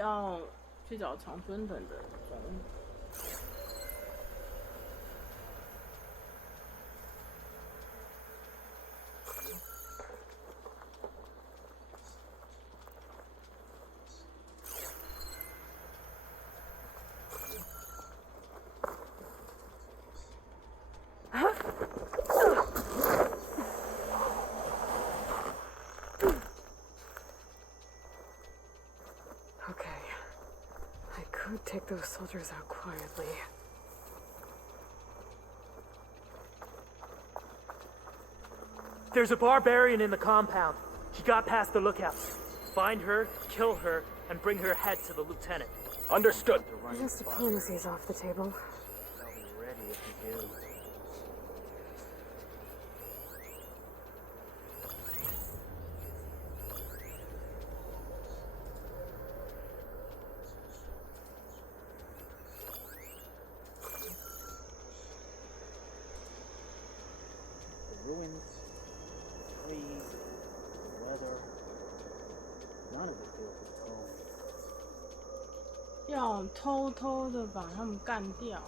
要去找长春藤的种子。Take those soldiers out quietly. There's a barbarian in the compound. She got past the lookouts. Find her, kill her, and bring her head to the lieutenant. Understood. I guess diplomacy's off the table. I'll be ready if you do. Ruins, the trees, the weather. None of it feels at home. 要偷偷的把他们干掉。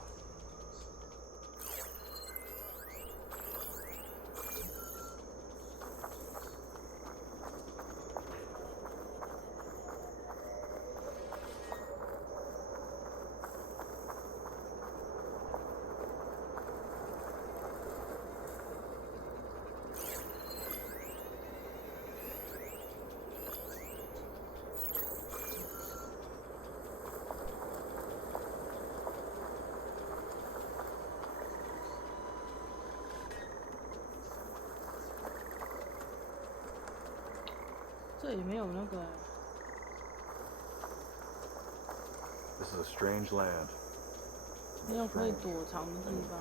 这里没有那个。This is a strange land. 没有可以躲藏的地方。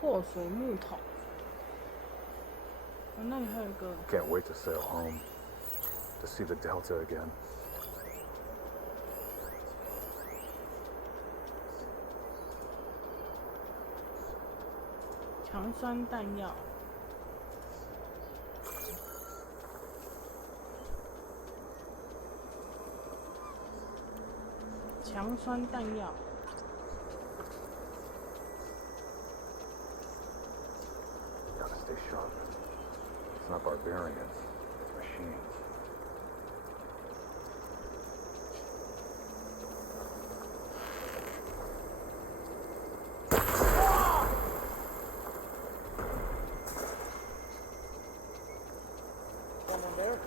破水木桶。那里还有一个。Can't wait to sail home. To see the Delta again. 强酸弹药，强酸弹药。Gotta stay sharp. It's not barbarians, it's machines. Someone there?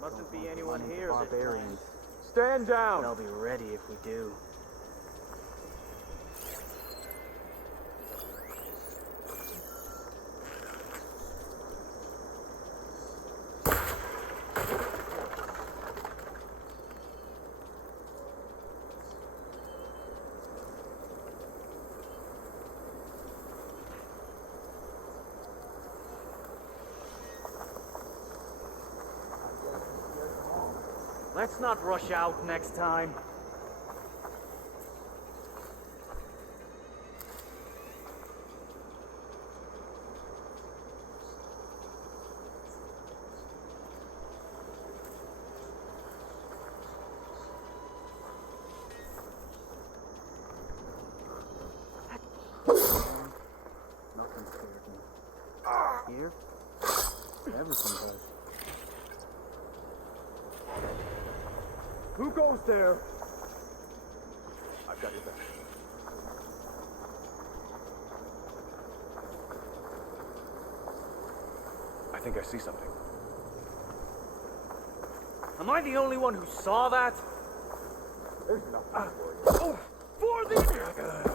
Mustn't be anyone here. Barbarians. Stand down! They'll be ready if we do. Let's not rush out next time. Nothing scared me. Here? Everything does. Who goes there? I've got your back. I think I see something. Am I the only one who saw that? There's nothing for you. Oh, for the...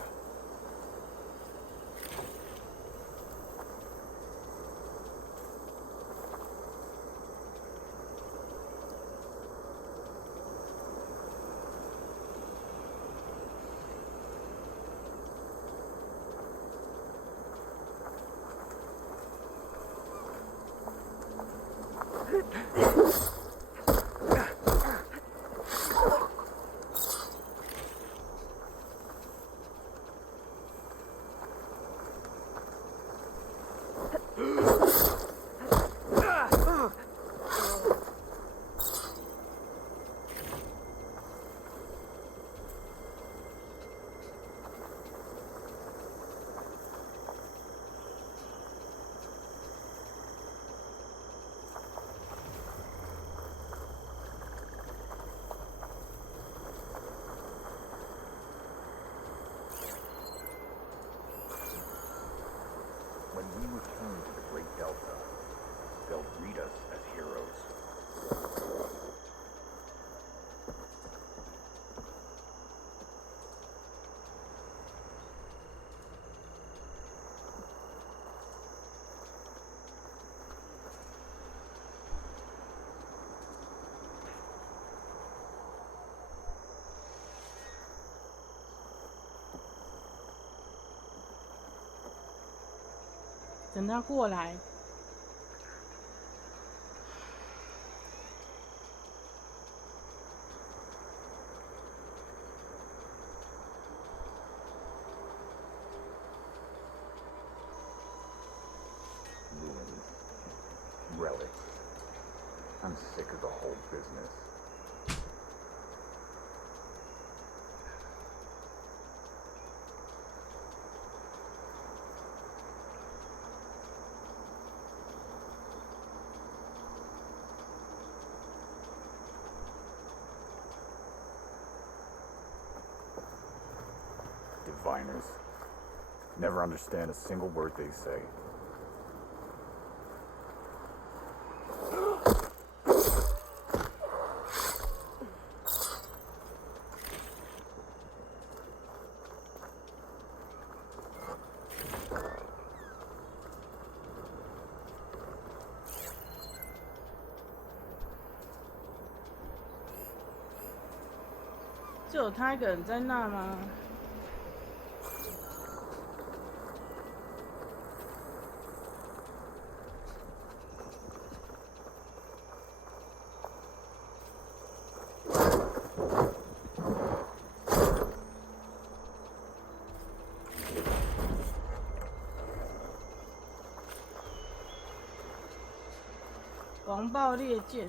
等他过来。Relics. I'm sick of the whole business. Diviners. Never understand a single word they say. 就有他一个人在那吗？狂暴猎剑。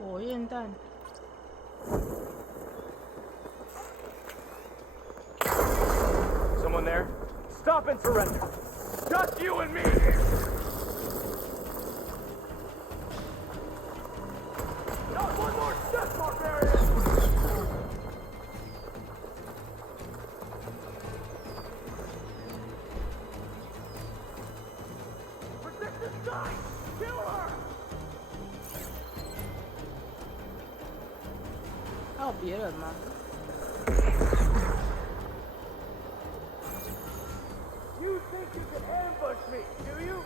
火焰弹。Someone there? Stop and surrender. Just you and me here. Not one more step, barbarian! Protect this guy! Kill her! 还有别人吗？ You think you can ambush me, do you?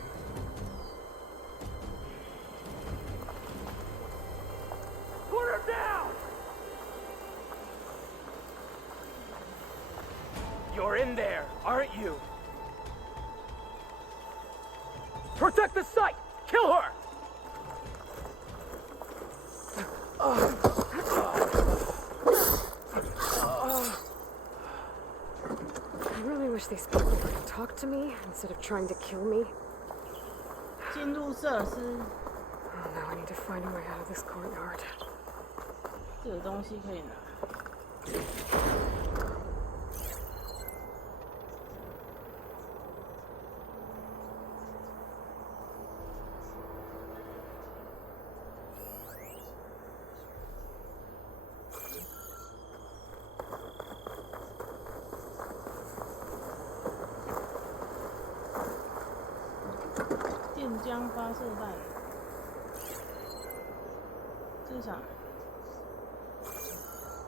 Put her down! You're in there, aren't you? Protect the site! Kill her! I really wish these people would talk to me instead of trying to kill me. 进入设施， Oh, now I need to find a way out of this courtyard. 这有东西可以拿。电浆发射弹，这是啥？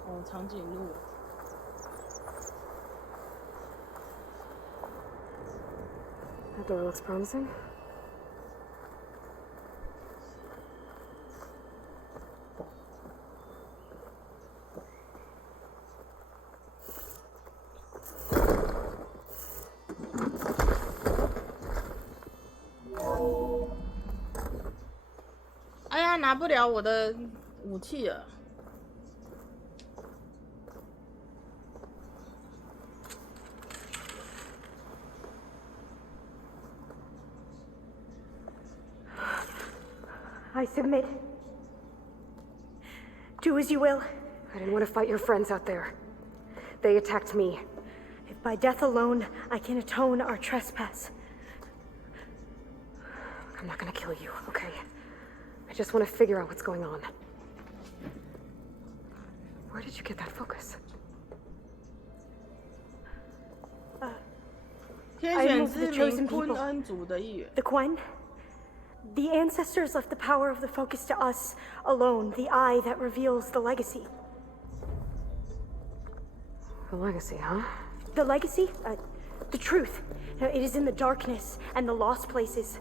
哦，长颈鹿。 That door looks promising. .哎呀，拿不了我的武器了。 I submit. Do as you will. I didn't want to fight your friends out there. They attacked me. If By death alone, I can atone our trespass. I'm not gonna kill you, okay? I just want to figure out what's going on. Where did you get that focus? 天 I 选 moved the 之 chosen 名昆 people. 恩族的一员。 The Quen? The ancestors left the power of the focus to us alone, the eye that reveals the legacy. The legacy, huh? The legacy? The truth. It is in the darkness and the lost places,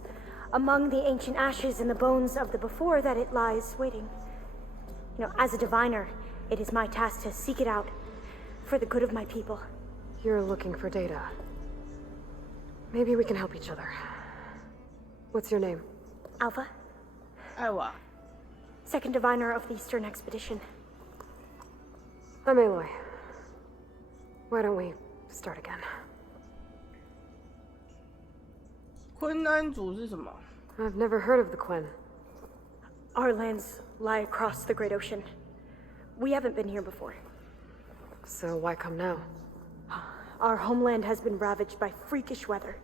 among the ancient ashes and the bones of the before that it lies waiting. As a diviner, it is my task to seek it out for the good of my people. You're looking for data. Maybe we can help each other. What's your name? Alpha, 艾娃， second diviner of the Eastern Expedition. I'm Aloy. Why don't we start again? 昆恩族是什么？ I've never heard of the Quen. Our lands lie across the Great Ocean. We haven't been here before. So why come now? Our homeland has been ravaged by freakish weather.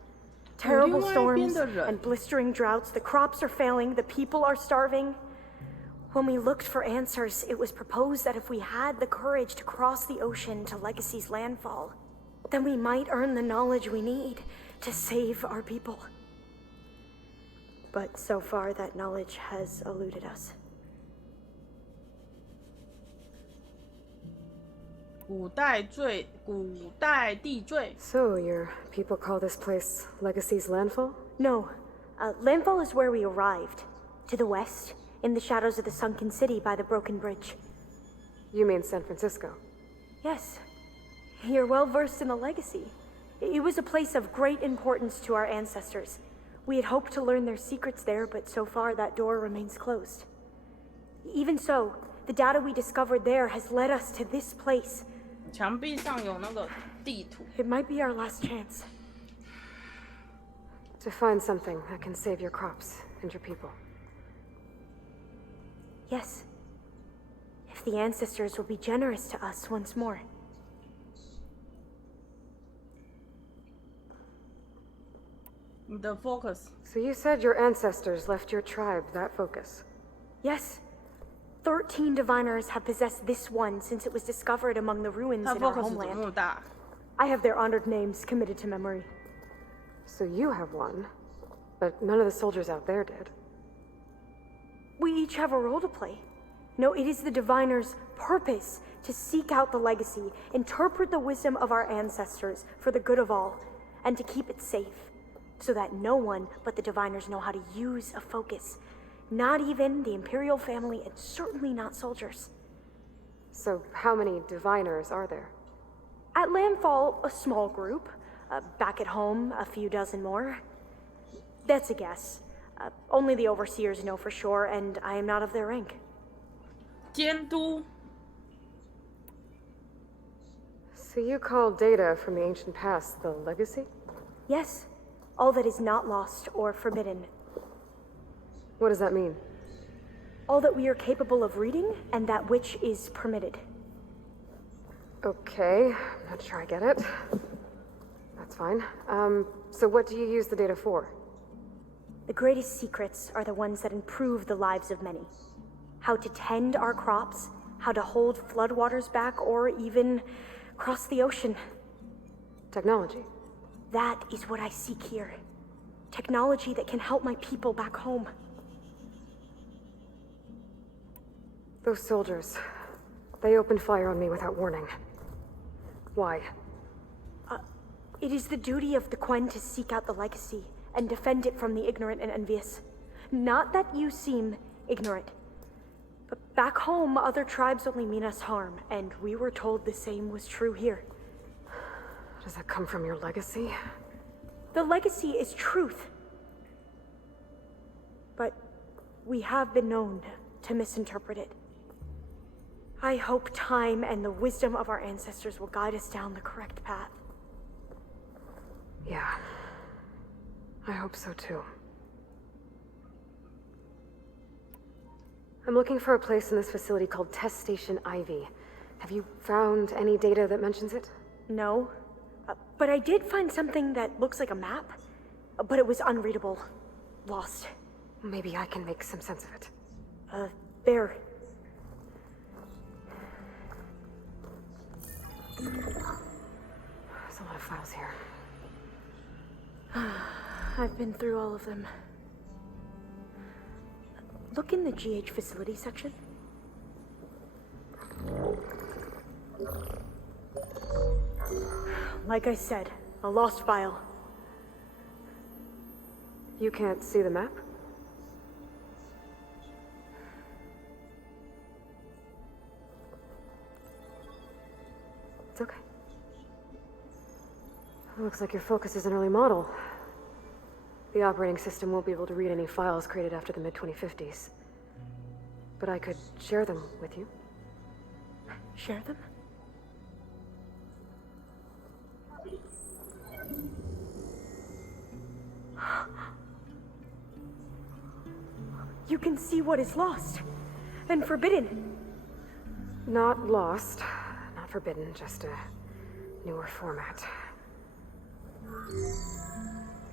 Terrible 另外一边 storms 的人 and blistering droughts. The crops are failing. The people are starving. When we looked for answers, it was proposed that if we had the courage to cross the ocean to Legacy's landfall, then we might earn the knowledge we need to save our people. But so far, that knowledge has eluded us. 古代地坠， So your people call this place Legacy's landfall? No. Landfall is where we arrived. To the west, in the shadows of the sunken city by the broken bridge. You mean San Francisco? Yes. You're well versed in the legacy. It was a place of great importance to our ancestors. We had hoped to learn their secrets there, but so far that door remains closed. Even so, the data we discovered there has led us to this place. 墙壁上有那个地图。 It might be our last chance. To find something that can save your crops and your people. Yes. If the ancestors will be generous to us once more. The focus， So you said your ancestors left your tribe that focus. Yes. 13 diviners have possessed this one since it was discovered among the ruins 它 in our focus 怎 homeland. 么大？ I have their honored names committed to memory. So you have one, but none of the soldiers out there did. We each have a role to play. No, it is the diviner's purpose to seek out the legacy, interpret the wisdom of our ancestors for the good of all, and to keep it safe, so that no one but the diviners know how to use a focus. Not even the imperial family, and certainly not soldiers. So how many diviners are there? At landfall, a small group. Back at home, a few dozen more. That's a guess. Only the overseers know for sure, and I am not of their rank. 监督， So you call data from the ancient past the legacy? Yes, all that is not lost or forbidden. What does that mean? All that we are capable of reading, and that which is permitted. Okay, I'm not sure I get it. That's fine. So what do you use the data for? The greatest secrets are the ones that improve the lives of many. How to tend our crops, how to hold floodwaters back, or even cross the ocean. Technology. That is what I seek here. Technology that can help my people back home. Those soldiers, they opened fire on me without warning. Why? It is the duty of the Quen to seek out the legacy and defend it from the ignorant and envious. Not that you seem ignorant. But back home, other tribes only mean us harm, and we were told the same was true here. Does that come from your legacy? The legacy is truth. But we have been known to misinterpret it. I hope time and the wisdom of our ancestors will guide us down the correct path. Yeah. I hope so too. I'm looking for a place in this facility called Test Station Ivy. Have you found any data that mentions it? No. But I did find something that looks like a map, but it was unreadable. Lost. Maybe I can make some sense of it. There. There's a lot of files here. I've been through all of them. Look in the GH facility section. Like I said, a lost file. You can't see the map? It's okay. It looks like your focus is an early model. The operating system won't be able to read any files created after the mid-2050s. But I could share them with you. Share them? You can see what is lost and forbidden. Not lost, not forbidden, just a newer format.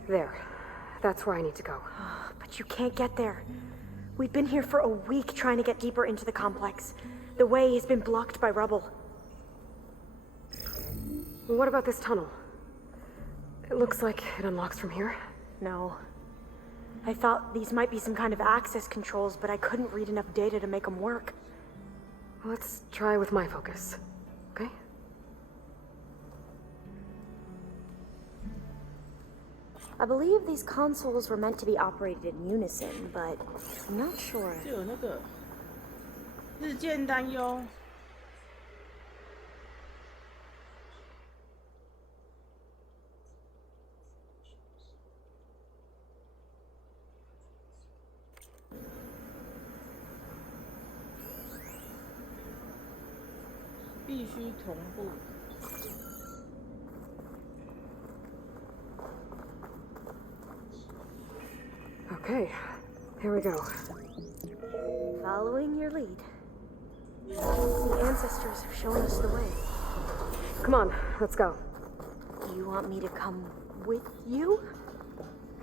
There. That's where I need to go. But you can't get there. We've been here for a week trying to get deeper into the complex. The way has been blocked by rubble. What about this tunnel? It looks like it unlocks from here. No. I thought these might be some kind of access controls, but I couldn't read enough data to make them work. Let's try with my focus, okay? I believe these consoles were meant to be operated in unison, but I'm not sure. 就有那个日渐担忧。必须同步。Okay, here we go. Following your lead. The ancestors have shown us the way. Come on, let's go. You want me to come with you?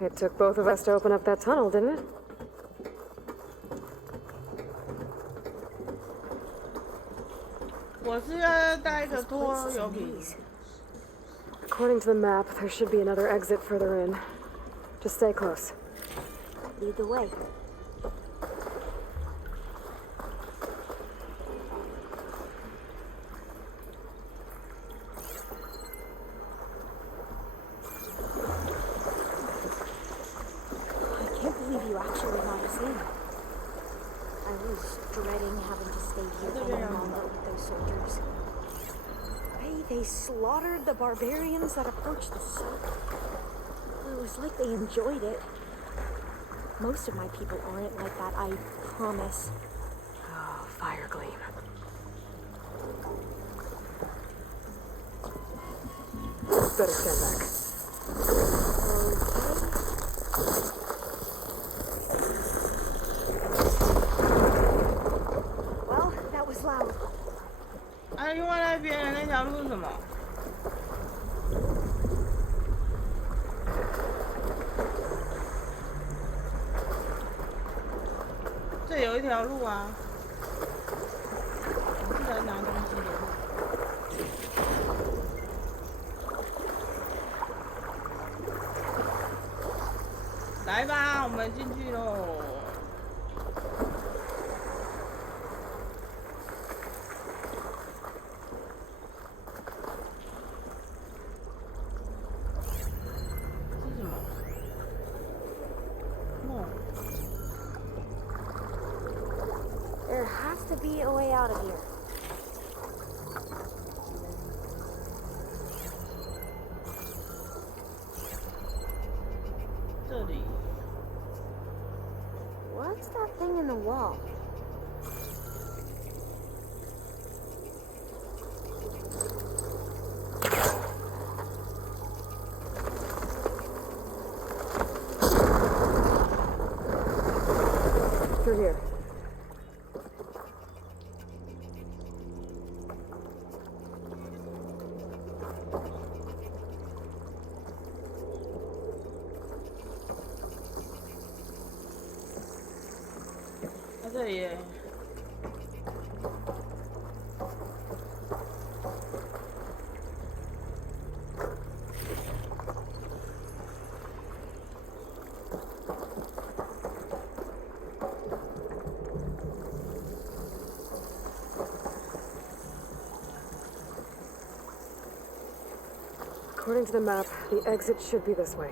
It took both of us to open up that tunnel, didn't it? According to the map, there should be another exit further in. Just stay close. Lead the way. I can't believe you actually let us in. I was dreading having to stay here any longer with those soldiers. The way they slaughtered the barbarians that approached the circle. It was like they enjoyed it. Most of my people aren't like that, I promise. Oh, fire gleam. Better stand back. Well, that was loud. 啊，另外那边的那条路是什么？这有一条路啊，我是来拿东西的路。来吧，我们进去喽。这是什么？梦。 There has to be a way out of here. What's that thing in the wall? Through here. 的耶。According to the map, the exit should be this way.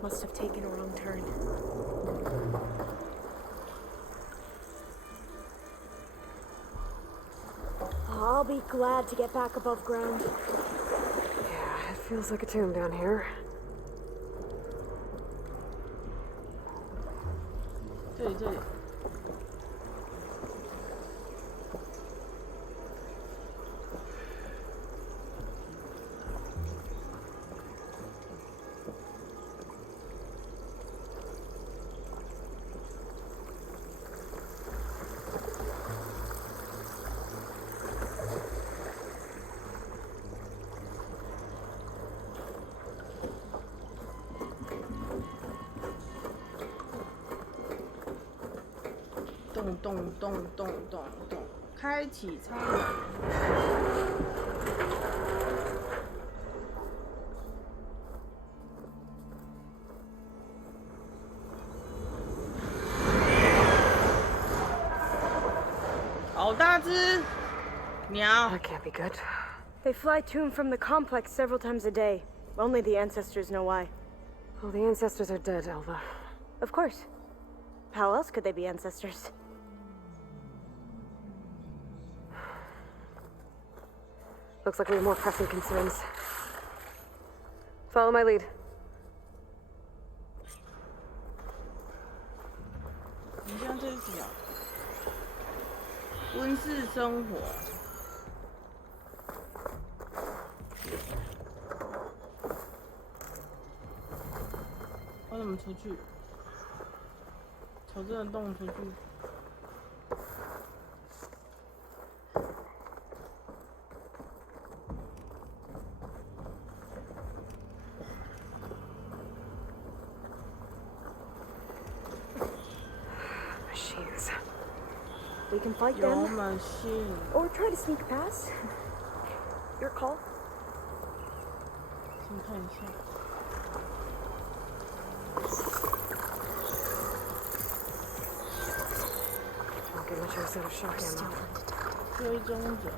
Must have taken a wrong turn. I'll be glad to get back above ground. Yeah, it feels like a tomb down here. 这里这里。动，开启舱门。好大只鸟！ That can't be good. They fly to and from the complex several times a day. Only the ancestors know why. Well, the ancestors are dead, Elva. Of course. How else could they be ancestors? Looks like we have more pressing concerns. Follow my lead. 你像这是什么？温室生活。我怎么出去？从这个洞出去。Machines. We can fight 有 them, machine。 or try to sneak past. Your call. 先看一下。 I'll get much use out of shock ammo. 追踪者。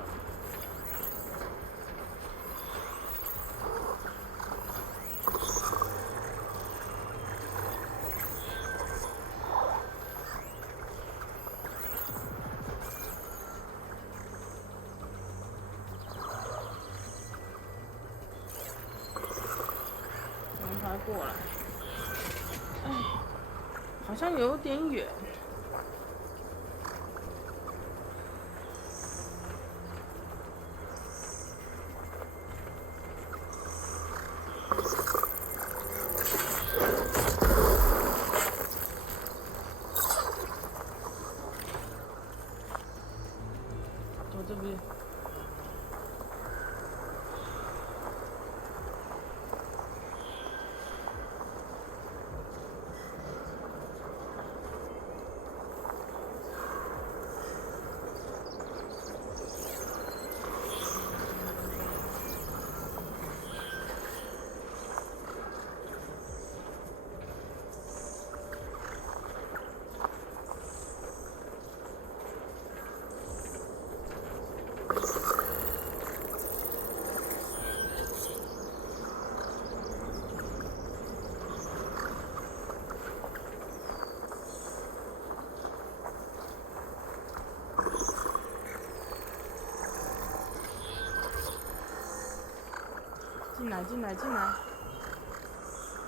他过来，哎，好像有点远。走这边。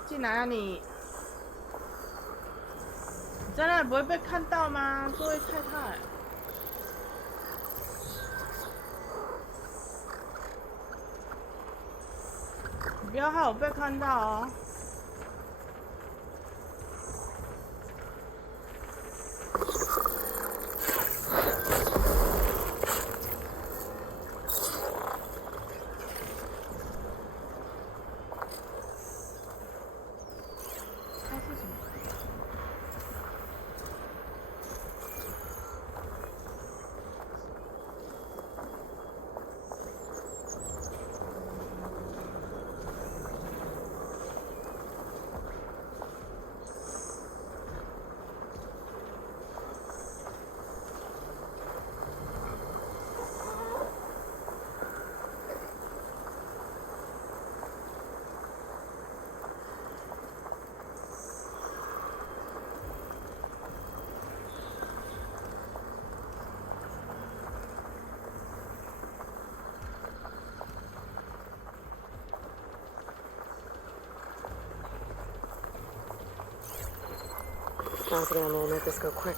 进来啊你！你在那里不会被看到吗？各位太太，你不要害我被看到哦。Acid ammo will make this go quick.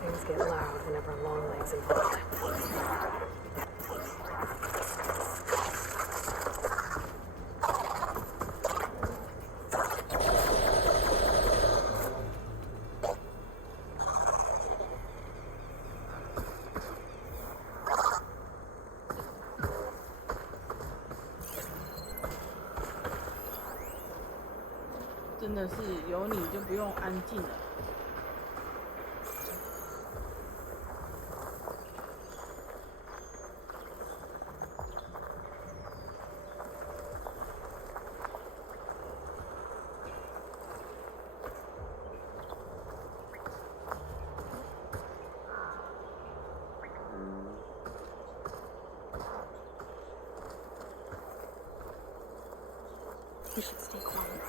Things get loud whenever Longleg's involved.真的是有你就不用安静了。We should stay quiet.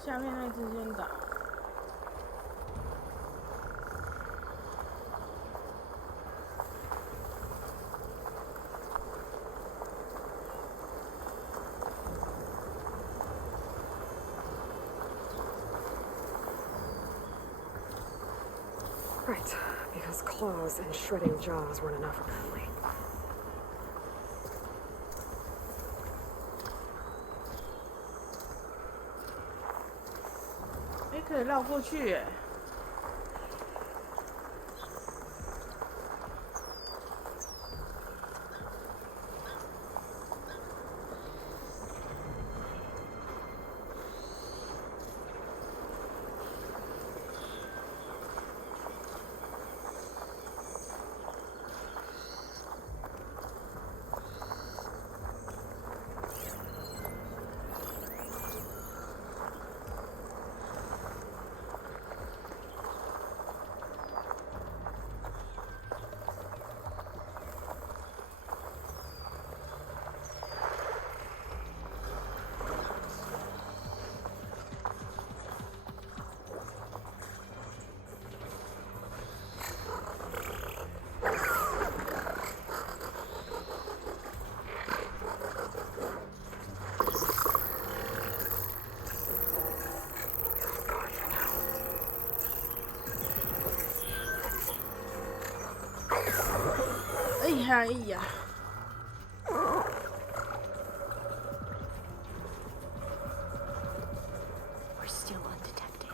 "下面那只先打。Right, because claws and shredding jaws weren't enough apparently. 哎，可以绕过去耶！哎呀哎呀！ We're still undetected.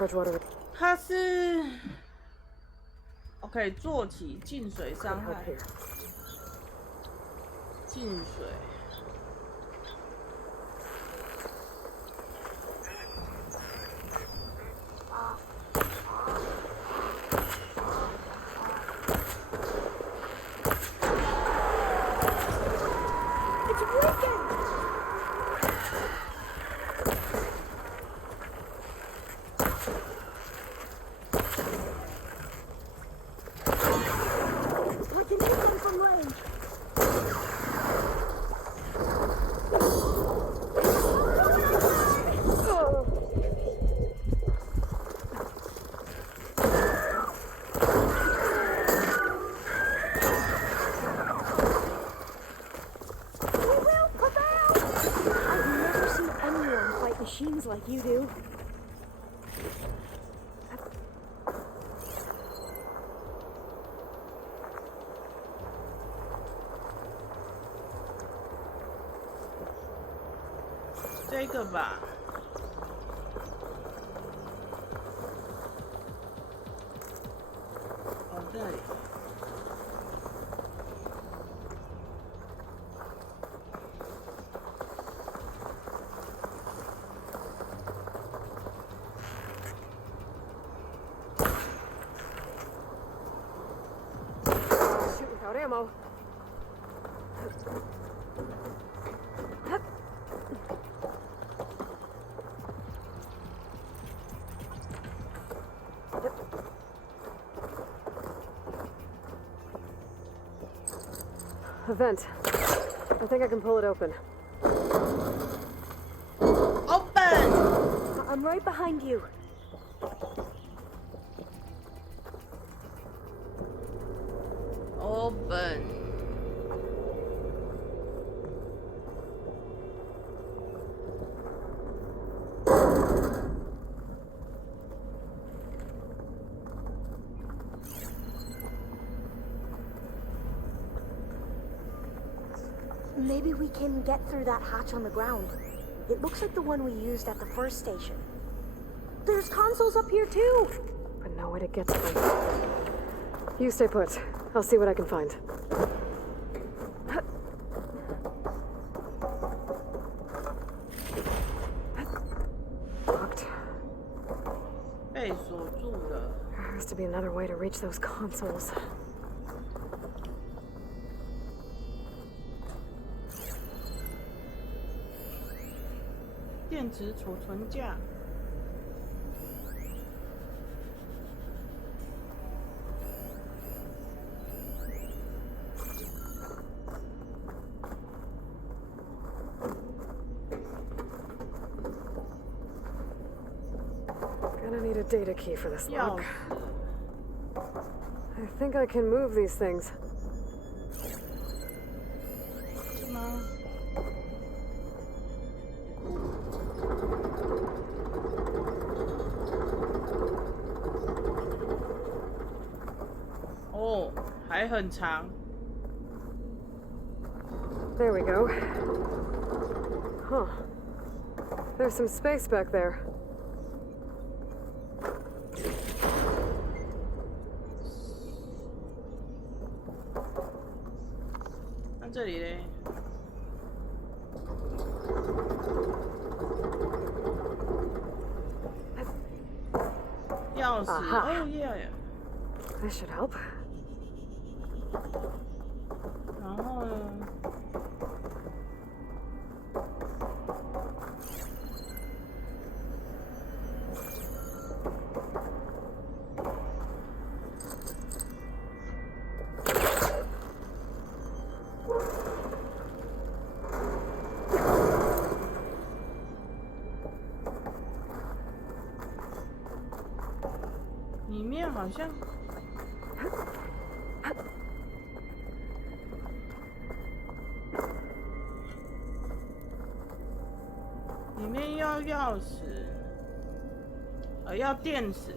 Bridgewater. 它是 OK 做起进水伤 Help 害， here. 进水。It's breaking! I can hit them from range. We will prevail! I've never seen anyone fight machines like you do. "这个吧。哦，这里。Shoot without ammo. A vent. I think I can pull it open. Open! I'm right behind you. Open. Maybe we can get through that hatch on the ground. It looks like the one we used at the first station. There's consoles up here too! But no way to get to them. You stay put. I'll see what I can find. Locked. 被锁住了。 There has to be another way to reach those consoles. 电池储存架。Gonna need a data key for this 钥 lock. 匙。 I think I can move these things. 是吗？哦，还很长。 There we go. Huh. There's some space back there. 那这里嘞？钥匙。 Aha. 哦耶！ This should help. 然后呢？里面好像里面要钥匙，要电池，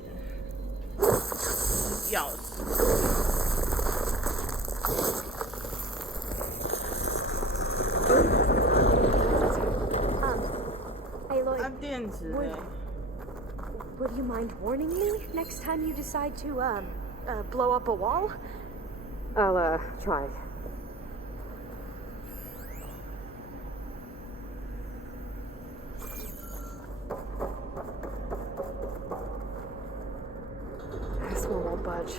钥匙。Aloy, 按电池的。Would you mind warning me next time you decide to, blow up a wall? I'll, try. This one won't budge.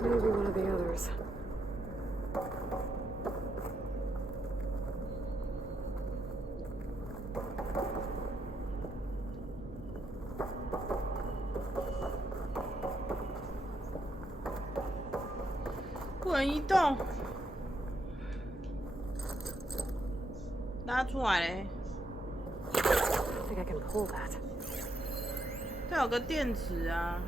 Maybe one of the others.不能移动，拉出来嘞。 I think I can pull that. 它有个电池啊。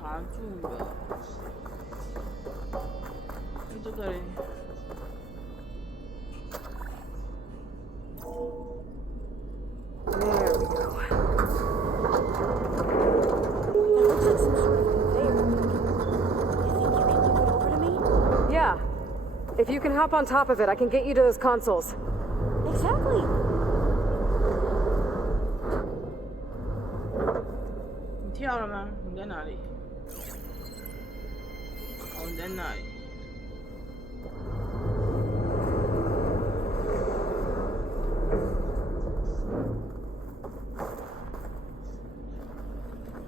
卡住了。这个嘞。 There we go. That looks like some sort of conveyor. You think you can move it over to me? Yeah. If you can hop on top of it, I can get you to those consoles. Exactly. 你跳了吗？你在哪里？哦，你在那里。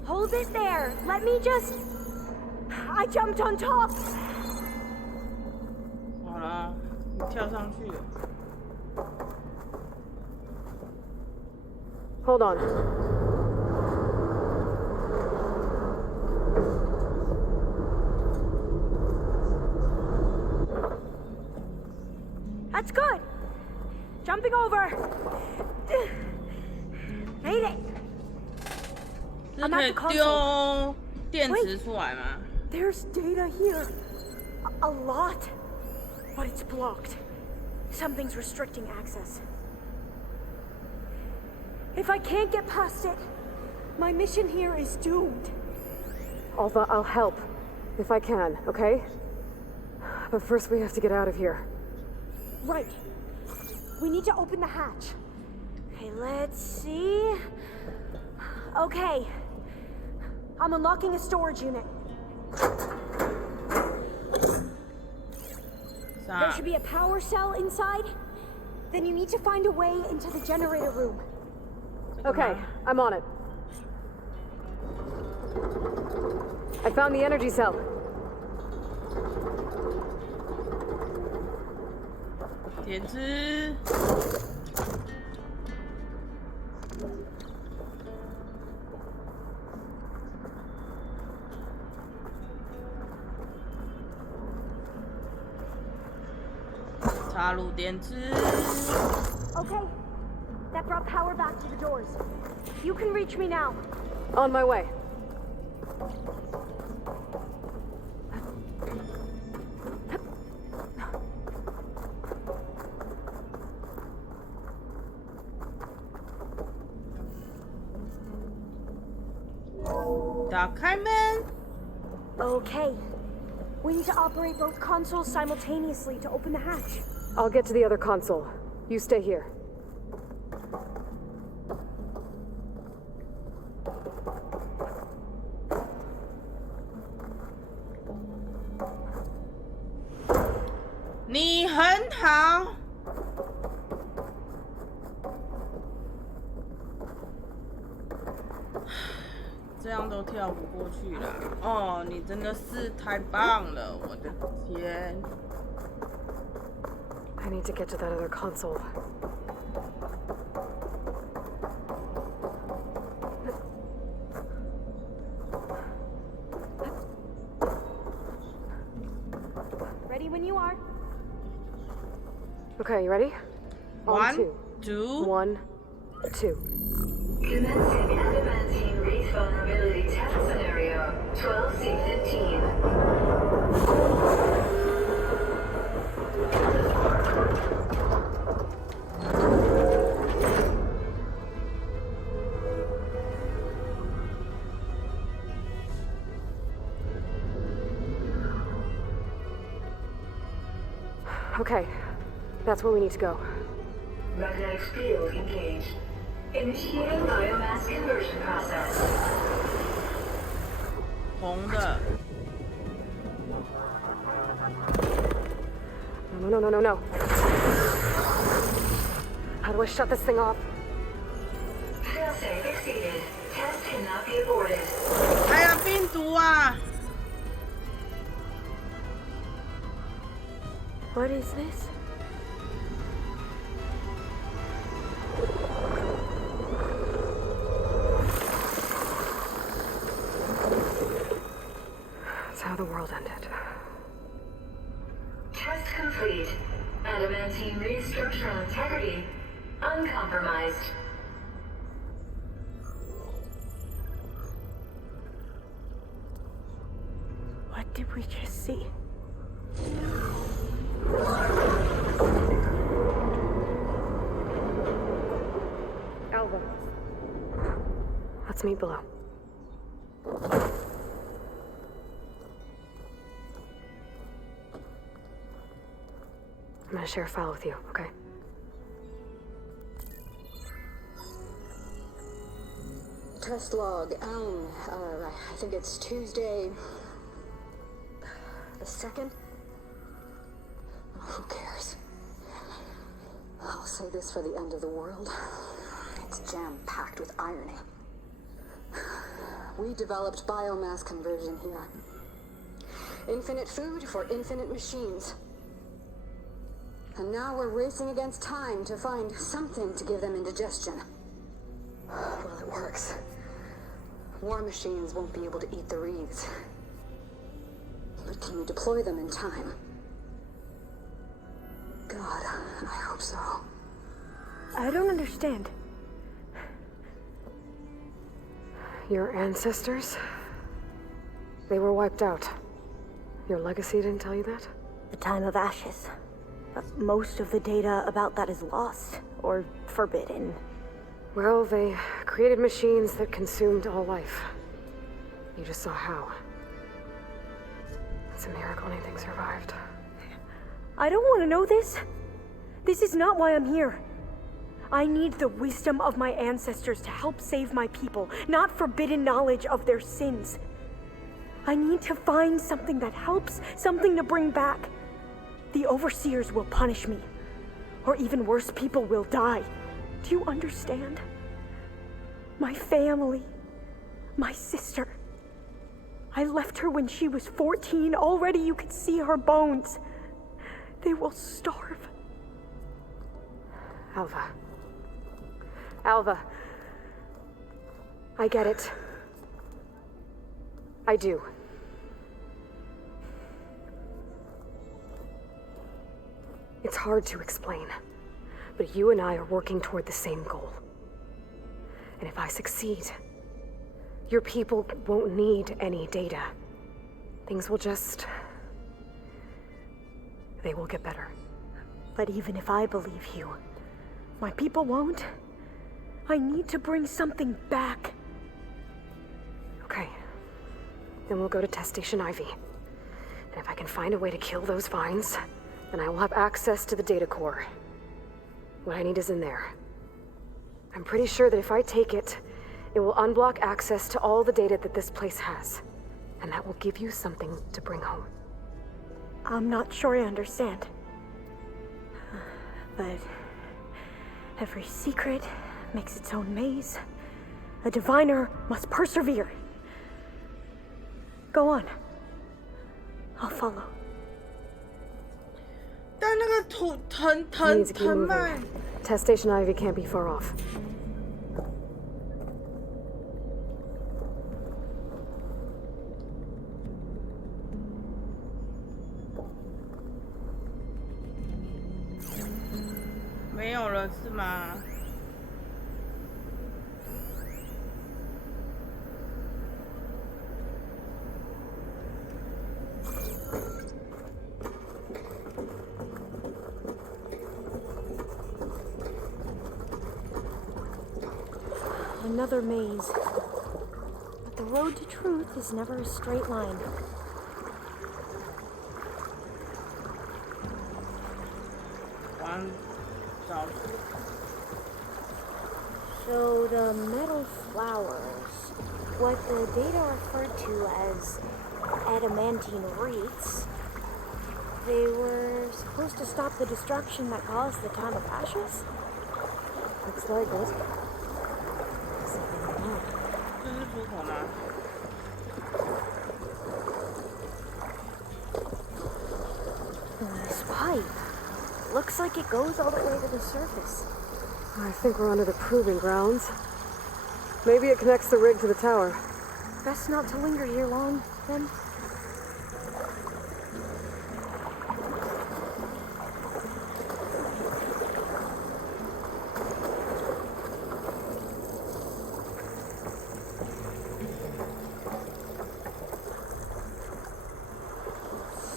Hold it there. Let me just... I jumped on top. 好了，你跳上去了。 Hold on. That's good. Jumping over. Made it. 这可以丢电池出来吗？ There's data here. A lot. But it's blocked. Something's restricting access. If I can't get past it, my mission here is doomed. Alva, I'll help. If I can, okay? But first we have to get out of here. Right. We need to open the hatch. Okay, let's see. Okay. I'm unlocking a storage unit. There should be a power cell inside. Then you need to find a way into the generator room. Okay, I'm on it. I found the energy cell. Điện池。插入电池。 Okay. That brought power back to the doors. You can reach me now. On my way. Okay. We need to operate both consoles simultaneously to open the hatch. I'll get to the other console. You stay here.你很好。这样都跳不过去了。哦，你真的是太棒了，我的天！ I need to get to that other console. Ready when you are. Okay, you ready? One, On two. 1, 2. Commencing adamantine wreath vulnerability test scenario 12C15. Okay, that's where we need to go. Magnetic field engaged. Initiating biomass conversion process. 红的， No. How do I shut this thing off? Failsafe exceeded. Test cannot be aborted. 哎呀，病毒啊！ What is this? That's how the world ended. Test complete. Adamantine read structural integrity uncompromised. What did we just see? Alva. Let's meet below. I'm gonna share a file with you, okay? Test log, I think it's Tuesday the 2nd? Who cares? I'll say this for the end of the world. It's jam-packed with irony. We developed biomass conversion here. Infinite food for infinite machines. And now we're racing against time to find something to give them indigestion. Well, it works. War machines won't be able to eat the wreaths. But can we deploy them in time? God, I hope so. I don't understand. Your ancestors? They were wiped out. Your legacy didn't tell you that? The time of ashes. But most of the data about that is lost or forbidden. Well, they created machines that consumed all life. You just saw how. It's a miracle anything survived. I don't want to know this. This is not why I'm here. I need the wisdom of my ancestors to help save my people, not forbidden knowledge of their sins. I need to find something that helps, something to bring back. The overseers will punish me. Or even worse, people will die. Do you understand? My family, my sister. I left her when she was 14. Already you could see her bones. They will starve. Alva. Alva. I get it. I do. It's hard to explain, but you and I are working toward the same goal. And if I succeed, your people won't need any data. Things will just... they will get better. But even if I believe you, my people won't. I need to bring something back. Okay. Then we'll go to Test Station Ivy. And if I can find a way to kill those vines, then I will have access to the data core. What I need is in there. I'm pretty sure that if I take it, it will unblock access to all the data that this place has. And that will give you something to bring home. I'm not sure I understand. But every secret makes its own maze. A diviner must persevere. Go on. I'll follow. 但那个土 We need to keep 藤 moving. 蔓， Test Station Ivy can't be far off. 没有了是吗？ Another maze. But the road to truth is never a straight line. 找出。So the metal flowers, what the data referred to as adamantine wreaths, they were supposed to stop the destruction that caused the Time of Ashes? Looks like it. Something like that. 这是出口吗？ This pipe looks like it goes all the way to the surface. I think we're under the proving grounds. Maybe it connects the rig to the tower. Best not to linger here long, then.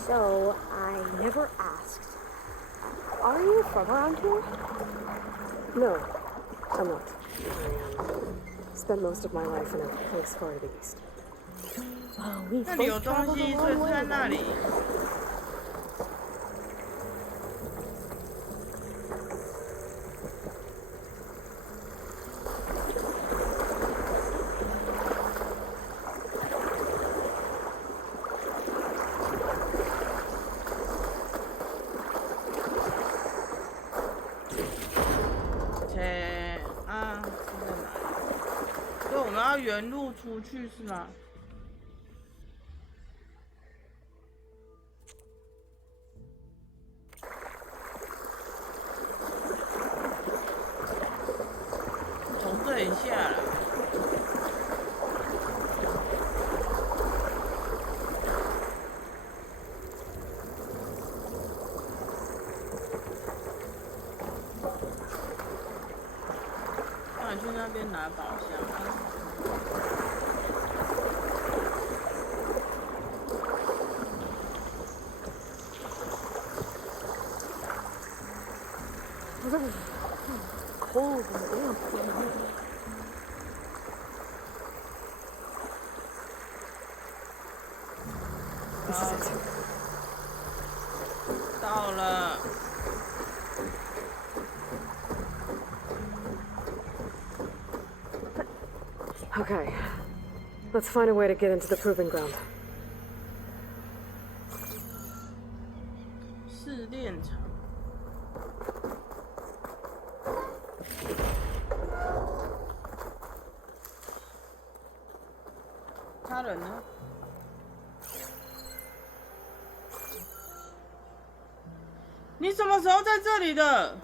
So, I never asked. Are you from around here? No, I'm not. I spent most of my life in a place far to the east. Well, we've 那里有 both 东 traveled 西， a 所以 long 是在 way 那 then. 里。切啊，是在哪里？所以我们要原路出去是吗？从这里下来。那你去那边拿宝箱啊。Cold and damp down here. This is it. 到了。 Okay. Let's find a way to get into the proving ground. 试炼场。他人呢？你什么时候在这里的？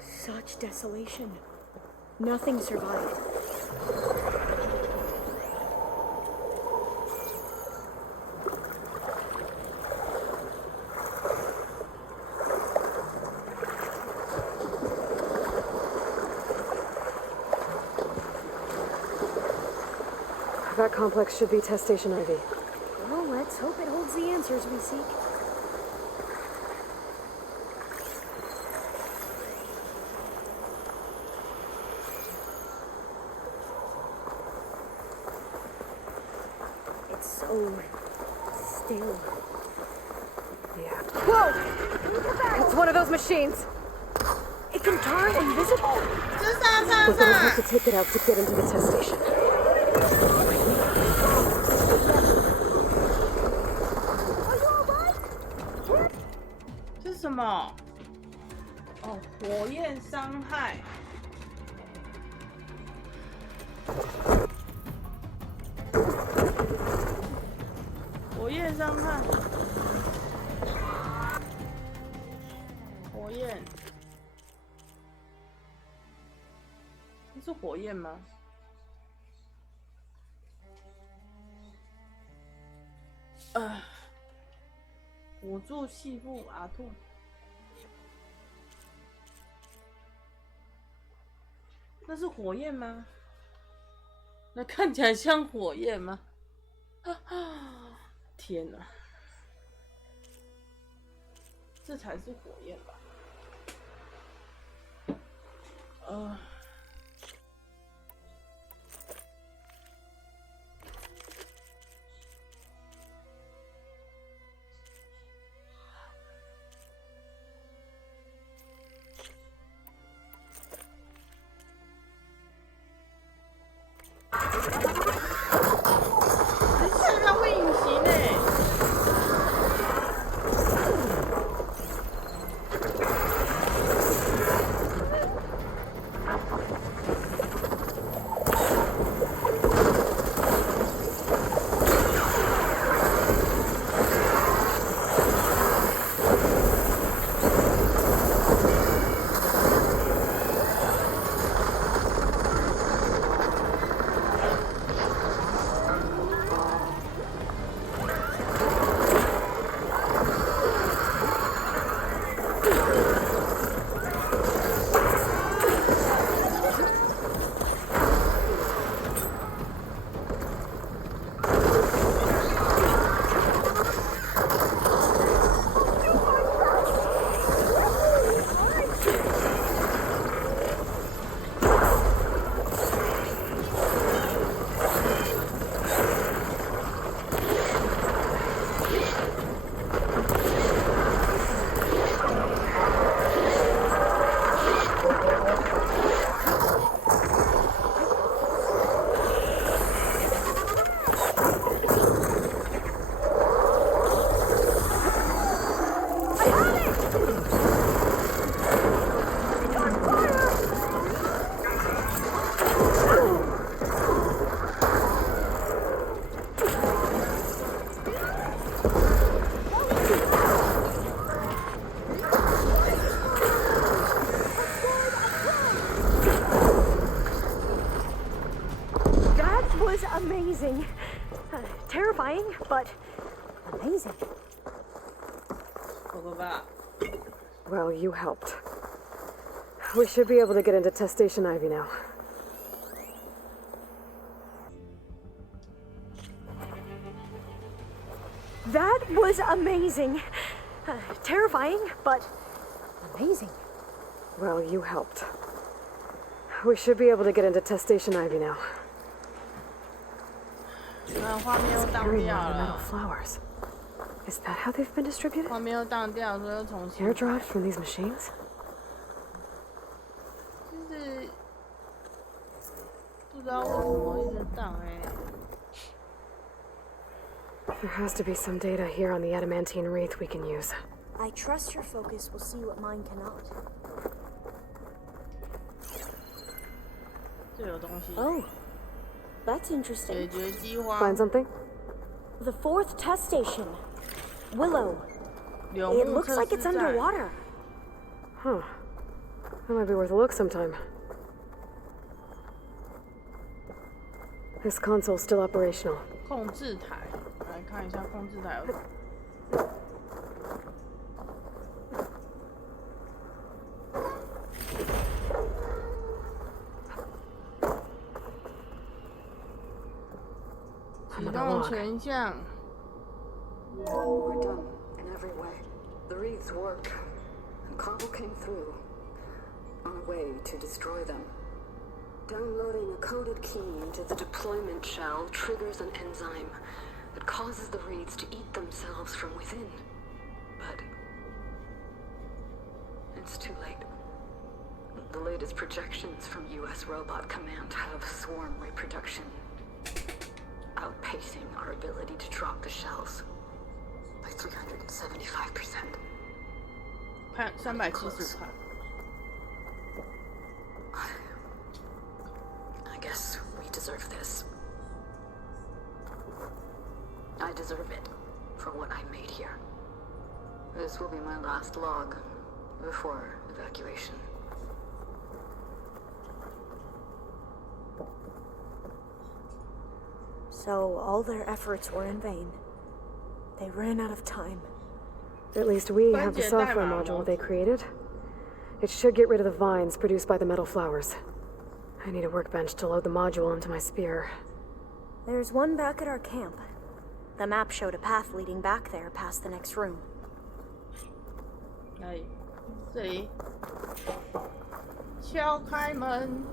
Such desolation. Nothing survived. That complex should be test station Ivy. Well, let's hope it holds the answers we seek. It's so still. Yeah. Whoa! It's one of those machines. It can turn invisible. 这上上 We're gonna have 上 to！take it out to get into the test station. Are you alright? 这是什么？哦，火焰伤害。火焰伤害。火焰。这是火焰吗？辅助细部阿兔。那是火焰吗？那看起来像火焰吗？天哪！这才是火焰吧？ was amazing. Terrifying, but amazing. 走个吧。 Well, you helped. We should be able to get into Test Station Ivy now. That was amazing. Terrifying, but amazing. Well, you helped. We should be able to get into Test Station Ivy now. 画面又当 Carrying 掉 all the metal 了， flowers. Is that how they've been distributed? 画面又当掉，所以又重新。 Airdropped from these machines? 就是不知道为什么一直当哎。 There has to be some data here on the adamantine wreath we can use. I trust your focus will see what mine cannot. 这有东西。 Oh, that's interesting. 解决饥荒。 Find something? The fourth test station. Willow. 流 It 木 looks 测 like 试 it's 站。 underwater. Huh. That might be worth a look sometime. This console's still operational. 控制台，来看一下控制台有。 启 Another 动 log. 全向。 We're done in every way. The wreaths work, and Cobble came through on a way to destroy them. Downloading a coded key into the deployment shell triggers an enzyme that causes the wreaths to eat themselves from within. But it's too late. The latest projections from U.S. Robot Command have swarm reproduction outpacing our ability to drop the shells by 375%. 看375看。 I guess we deserve this. I deserve it for what I made here. This will be my last log before evacuation. So all their efforts were in vain. They ran out of time. At least we have the software module they created. It should get rid of the vines produced by the metal flowers. I need a workbench to load the module into my spear. There's one back at our camp. The map showed a path leading back there past the next room. 哎，这里，敲开门。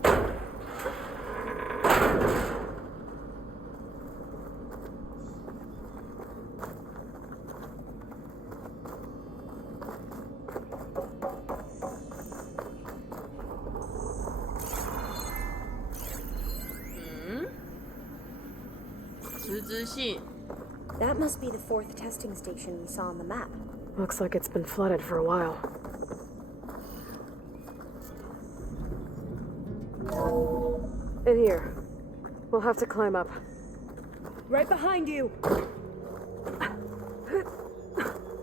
实质性。 That must be the fourth testing station we saw on the map. Looks like it's been flooded for a while. In here. We'll have to climb up. Right behind you!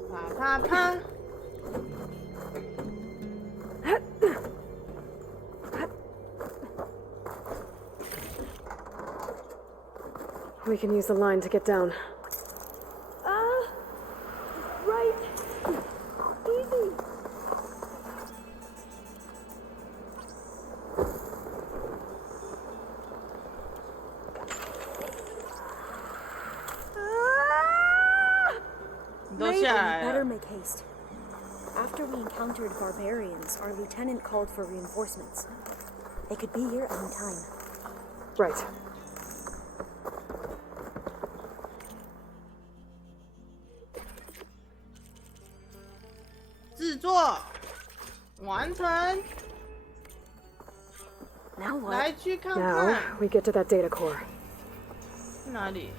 啪啪啪！ We can use the line to get down. Right! Easy! Maybe we better make haste. After we encountered barbarians, our lieutenant called for reinforcements. They could be here any time. Right. Now what? 来去看 Now 看 we get to that data core. 哪里？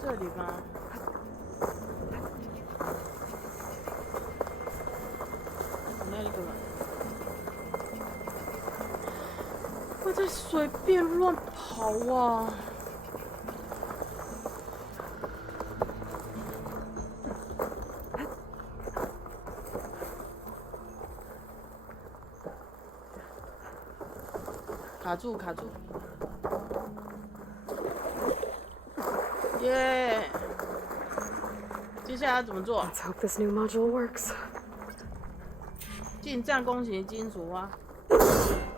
这里吗？那里干嘛？我在随便乱跑啊！卡住卡住。耶！接下来要怎么做？ Let's hope this new module works. 近战弓形金属啊。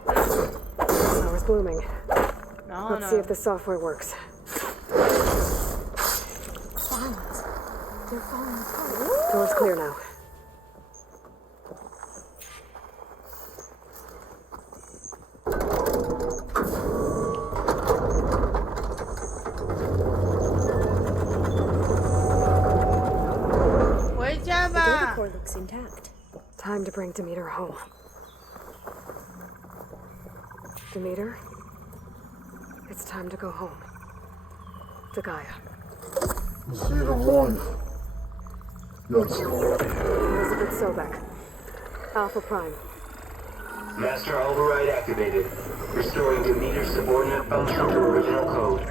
Power's blooming. 然后 Let's 呢 see if the software works. Vines. They're falling apart. Door's clear now. The data core looks intact. Time to bring Demeter home. Demeter, it's time to go home. To Gaia. Cedar one. Yes. Elizabeth Sobek. Alpha Prime. Master override activated. Restoring Demeter's subordinate function to original code.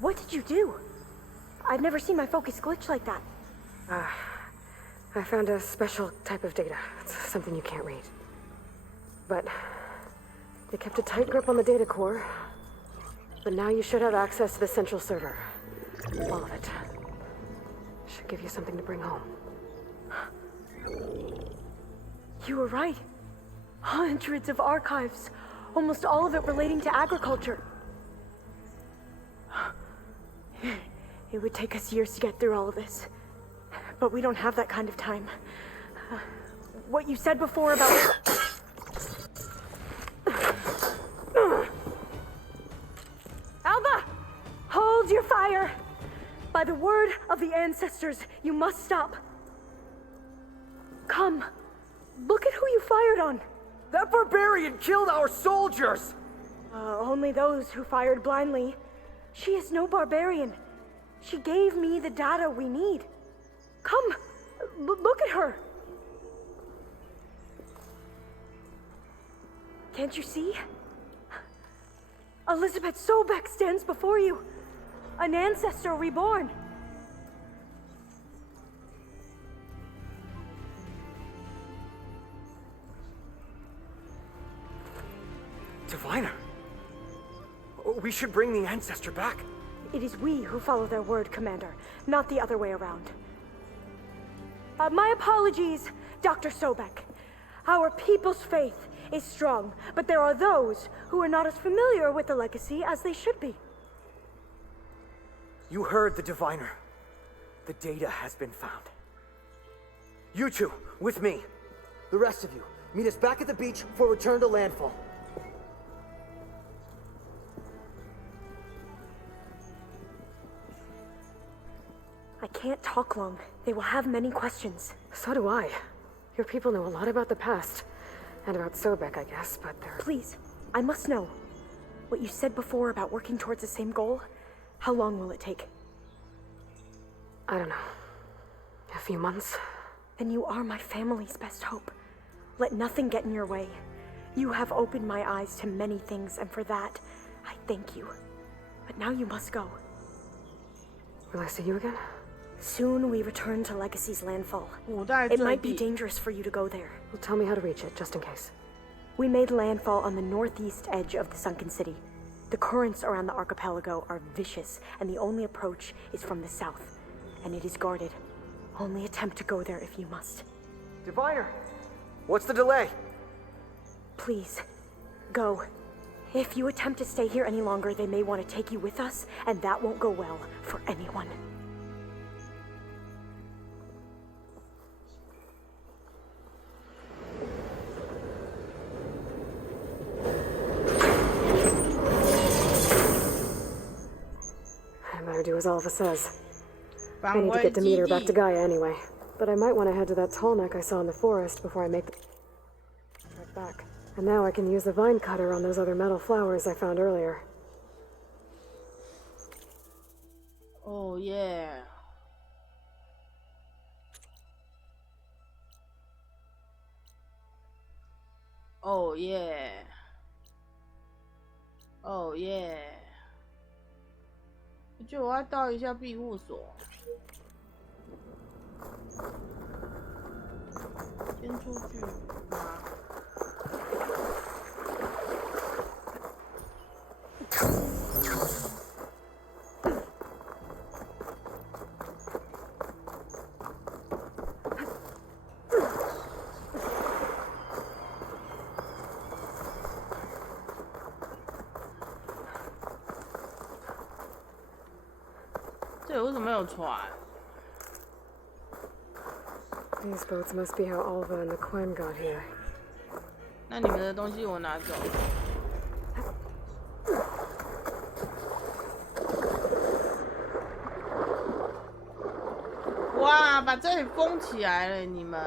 What did you do? I've never seen my focus glitch like that. I found a special type of data. It's something you can't read. But they kept a tight grip on the data core. But now you should have access to the central server. All of it. Should give you something to bring home. You were right. Hundreds of archives. Almost all of it relating to agriculture. It would take us years to get through all of this. But we don't have that kind of time. What you said before about... Alba! Hold your fire! By the word of the ancestors, you must stop. Come. Look at who you fired on. That barbarian killed our soldiers! Only those who fired blindly. She is no barbarian. She gave me the data we need. Come, look at her. Can't you see? Elizabeth Sobek stands before you. An ancestor reborn. Diviner. We should bring the ancestor back. It is we who follow their word, Commander, not the other way around. My apologies, Dr. Sobek. Our people's faith is strong, but there are those who are not as familiar with the legacy as they should be. You heard the diviner. The data has been found. You two, with me. The rest of you, meet us back at the beach for return to landfall. I can't talk long. They will have many questions. So do I. Your people know a lot about the past. And about Sobek, I guess, but they're... Please, I must know. What you said before about working towards the same goal, how long will it take? I don't know. A few months? Then you are my family's best hope. Let nothing get in your way. You have opened my eyes to many things, and for that, I thank you. But now you must go. Will I see you again? Soon we return to Legacy's landfall. 古代 It 最 might be 地 dangerous for you to go there. Well, tell me how to reach it, just in case. We made landfall on the northeast edge of the sunken city. The currents around the archipelago are vicious, and the only approach is from the south. And it is guarded. Only attempt to go there if you must. Diviner! What's the delay? Please, go. If you attempt to stay here any longer, they may want to take you with us, and that won't go well for anyone. I better do as Alpha says. I 返 need to 回 get 基 Demeter back to 地。 Gaia anyway. But I might want to head to that tall neck I saw in the forest before I make the trek back. And now I can use the vine cutter on those other metal flowers I found earlier. Oh yeah. Oh yeah. Oh yeah. 就我要到一下庇护所。先出去吗？这里为什么有船？ These boats must be how Alva and the Quen got here. 那你们的东西我拿走。哇，把这里封起来了，你们。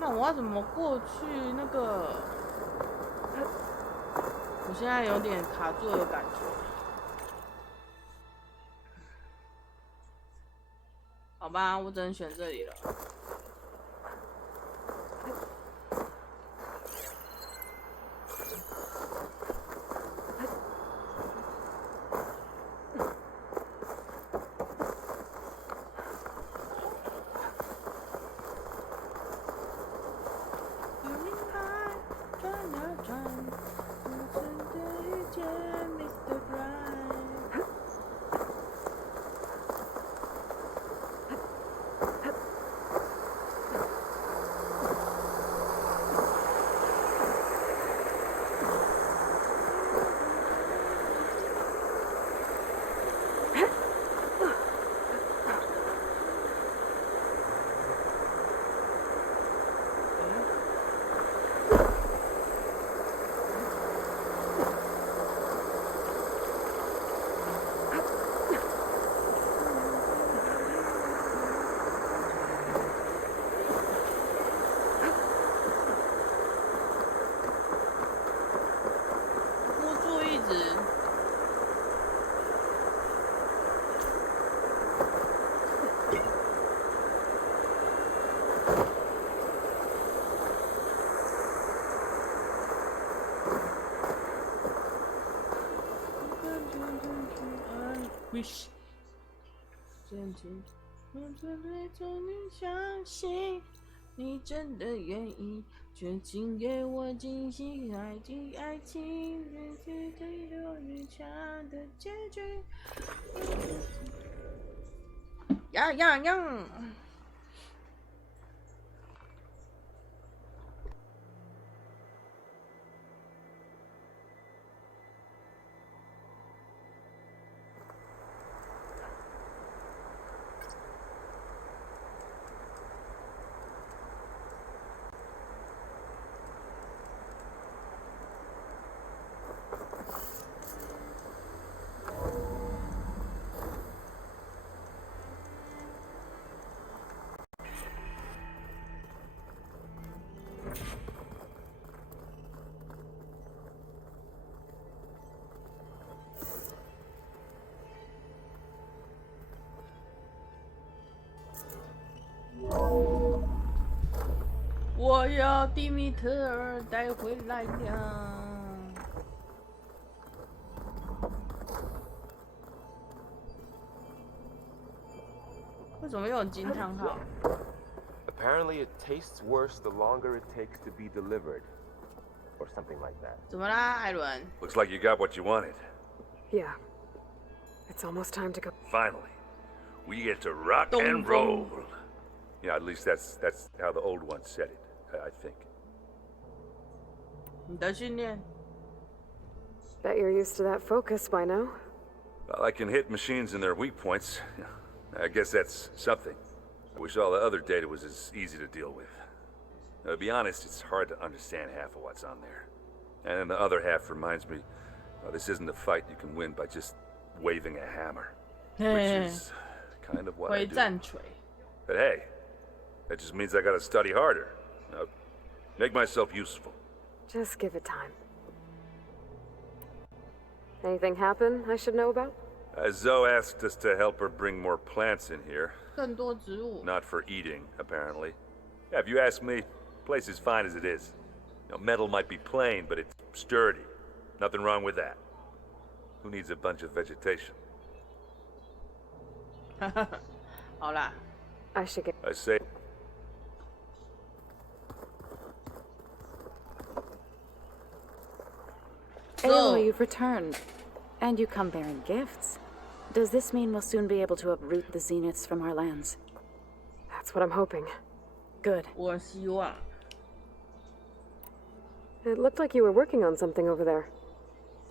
那我要怎么过去那个？我现在有点卡住的感觉。好吧，我只能选这里了。wish， 真情，我准备做你相信，你真的愿意，全情给我惊喜，爱情，爱情，人世最多余强的结局。呀呀呀！我要蒂米特尔带回来了。为什么有惊叹号 Apparently, it tastes worse the longer it takes to be delivered, or something like that. 怎么啦，艾伦？ Looks like you got what you wanted. Yeah. It's almost time to go. Finally, we get to rock and roll. Yeah, at least that's how the old one said it, I think. 你的训练 Bet you're used to that focus by now. Well, I can hit machines in their weak points. I guess that's something. I wish all the other data was as easy to deal with. Now, to be honest, it's hard to understand half of what's on there. And then the other half reminds me, this isn't a fight you can win by just waving a hammer. Which is kind of what I 回 do. 战锤。 But hey, that just means I gotta study harder. Make myself useful. Just give it time. Anything happen I should know about? Zoe asked us to help her bring more plants in here. 更多植物。 Not for eating, apparently. Yeah, if you ask me, the place is fine as it is. Metal might be plain, but it's sturdy. Nothing wrong with that. Who needs a bunch of vegetation? 好啦， I should get. I say, Aloy, you've returned. And you come bearing gifts. Does this mean we'll soon be able to uproot the Zeniths from our lands? That's what I'm hoping. Good. 我希望。 It looked like you were working on something over there.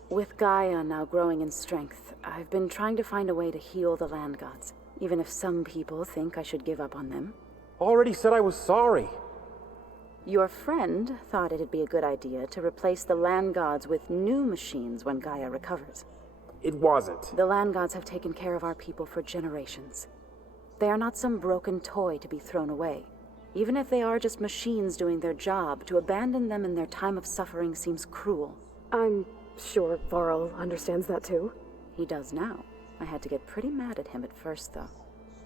With Gaia now growing in strength, I've been trying to find a way to heal the land gods, even if some people think I should give up on them. Already said I was sorry. Your friend thought it'd be a good idea to replace the land gods with new machines when Gaia recovers. It wasn't. The land gods have taken care of our people for generations. They are not some broken toy to be thrown away. Even if they are just machines doing their job, to abandon them in their time of suffering seems cruel. I'm sure Varl understands that too. He does now. I had to get pretty mad at him at first, though.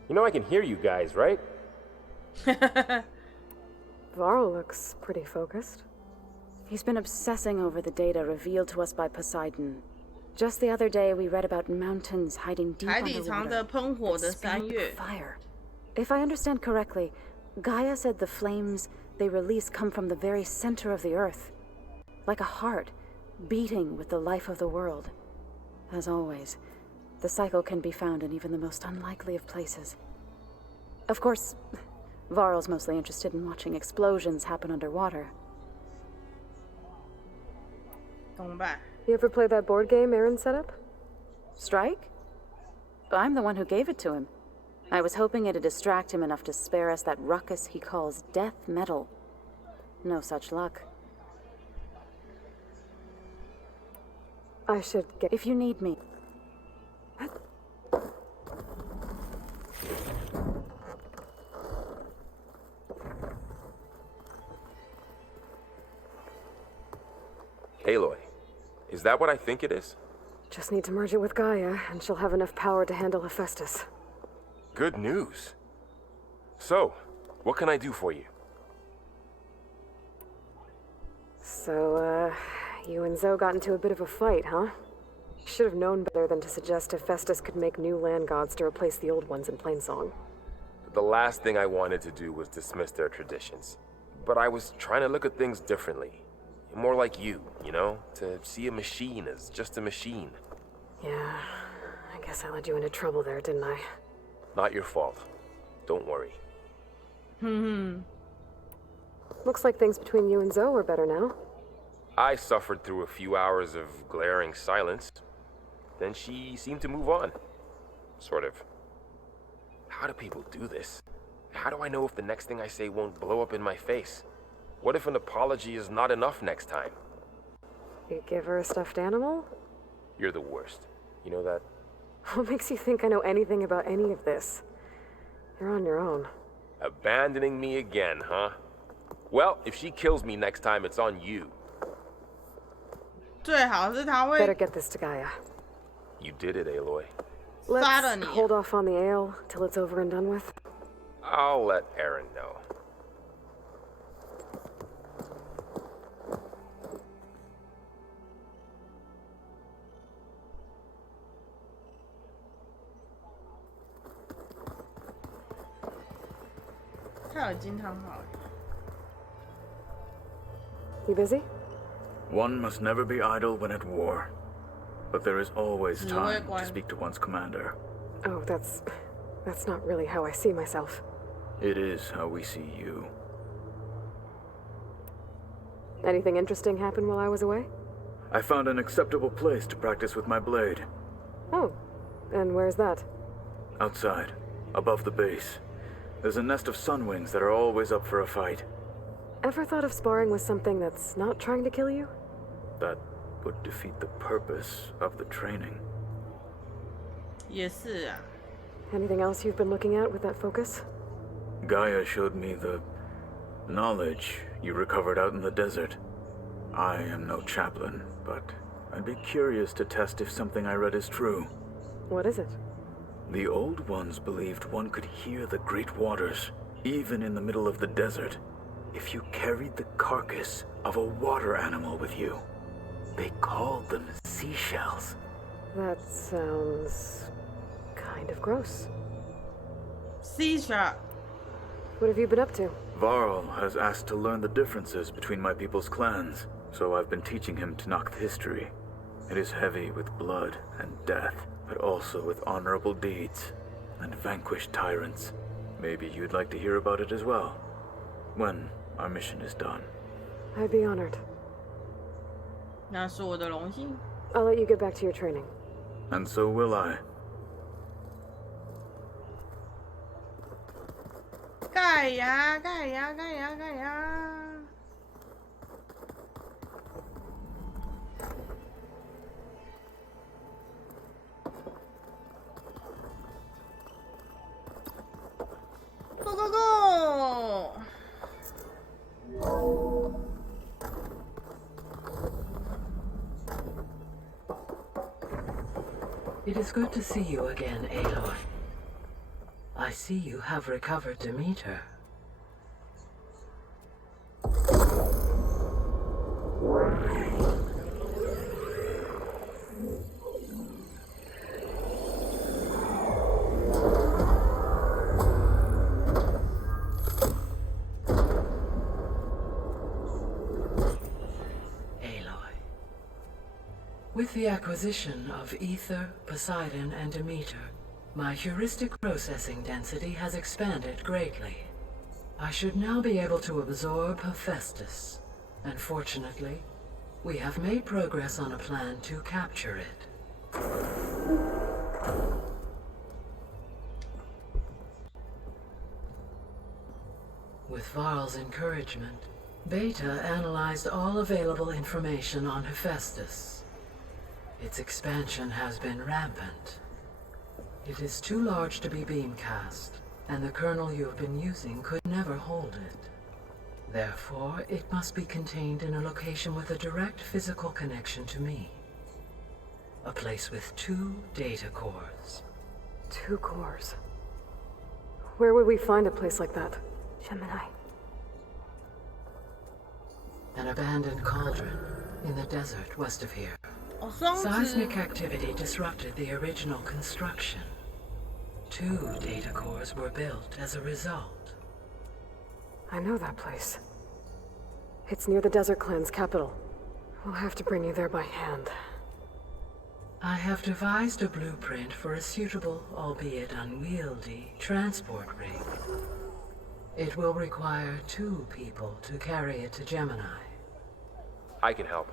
You know I can hear you guys, right? Varl looks pretty focused. He's been obsessing over the data revealed to us by Poseidon. Just the other day, we read about mountains hiding deep 海底藏着 underwater 喷火的 that 山 spew 岳。 fire. If I understand correctly, Gaia said the flames they release come from the very center of the earth, like a heart beating with the life of the world. As always, the cycle can be found in even the most unlikely of places. Of course, Varl's mostly interested in watching explosions happen underwater. 懂吧？ You ever play that board game Aaron set up? Strike? I'm the one who gave it to him. I was hoping it'd distract him enough to spare us that ruckus he calls death metal. No such luck. I should get. If you need me. Aloy, is that what I think it is? Just need to merge it with Gaia, and she'll have enough power to handle Hephaestus. Good news. So, what can I do for you? So, you and Zoe got into a bit of a fight, huh? Should have known better than to suggest Hephaestus could make new land gods to replace the old ones in Plainsong. The last thing I wanted to do was dismiss their traditions. But I was trying to look at things differently. More like you know? To see a machine as just a machine. Yeah, I guess I led you into trouble there, didn't I? Not your fault. Don't worry. Looks like things between you and Zoe are better now. I suffered through a few hours of glaring silence. Then she seemed to move on. Sort of. How do people do this? How do I know if the next thing I say won't blow up in my face? What if an apology is not enough next time? You give her a stuffed animal? You're the worst. You know that? What makes you think I know anything about any of this? You're on your own. Abandoning me again, huh? Well, if she kills me next time, it's on you. 最好是他 Better 会 get this to Gaia. You did it, Aloy. 杀了 Let's 你。 hold off on the ale till it's over and done with. I'll let Aaron know. You busy? One must never be idle when at war. But there is always You time work to speak to one's commander. Oh, that's not really how I see myself. It is how we see you. Anything interesting happen while I was away? I found an acceptable place to practice with my blade. Oh, and where's that? Outside, above the base. There's a nest of sunwings that are always up for a fight. Ever thought of sparring with something that's not trying to kill you? That would defeat the purpose of the training. 也是啊。 Anything else you've been looking at with that focus? Gaia showed me the knowledge you recovered out in the desert. I am no chaplain, but I'd be curious to test if something I read is true. What is it? The old ones believed one could hear the great waters, even in the middle of the desert, if you carried the carcass of a water animal with you. They called them seashells. That sounds kind of gross. Seashell. What have you been up to? Varl has asked to learn the differences between my people's clans, so I've been teaching him Tenakth history. It is heavy with blood and death, but also with honorable deeds and vanquished tyrants. Maybe you'd like to hear about it as well, when our mission is done. I'd be honored. 那是我的荣幸。 I'll let you get back to your training. And so will I. 盖呀，盖呀，盖呀，盖呀！Go go go! It is good to see you again, Aloy. I see you have recovered Demeter. With the acquisition of Ether, Poseidon, and Demeter, my heuristic processing density has expanded greatly. I should now be able to absorb Hephaestus, and fortunately, we have made progress on a plan to capture it. With Varl's encouragement, Beta analyzed all available information on Hephaestus. Its expansion has been rampant. It is too large to be beamcast, and the kernel you have been using could never hold it. Therefore, it must be contained in a location with a direct physical connection to me. A place with 2 data cores. 2 cores? Where would we find a place like that? Gemini. An abandoned cauldron in the desert west of here. 哦，双子。 Seismic activity disrupted the original construction. 2 data cores were built as a result. I know that place. It's near the Desert Clan's capital. We'll have to bring you there by hand. I have devised a blueprint for a suitable, albeit unwieldy, transport rig. It will require 2 people to carry it to Gemini. I can help.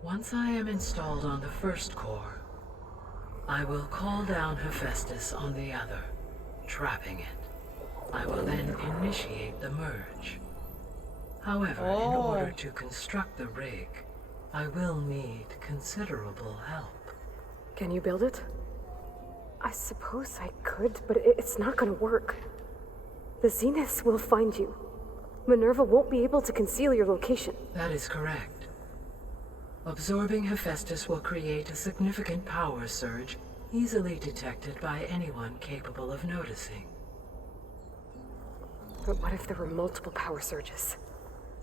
Once I am installed on the first core, I will call down Hephaestus on the other, trapping it. I will then initiate the merge. However, in order to construct the rig, I will need considerable help. Can you build it? I suppose I could, but it's not gonna work. The Zeniths will find you. Minerva won't be able to conceal your location. That is correct. Absorbing Hephaestus will create a significant power surge, easily detected by anyone capable of noticing. But what if there were multiple power surges?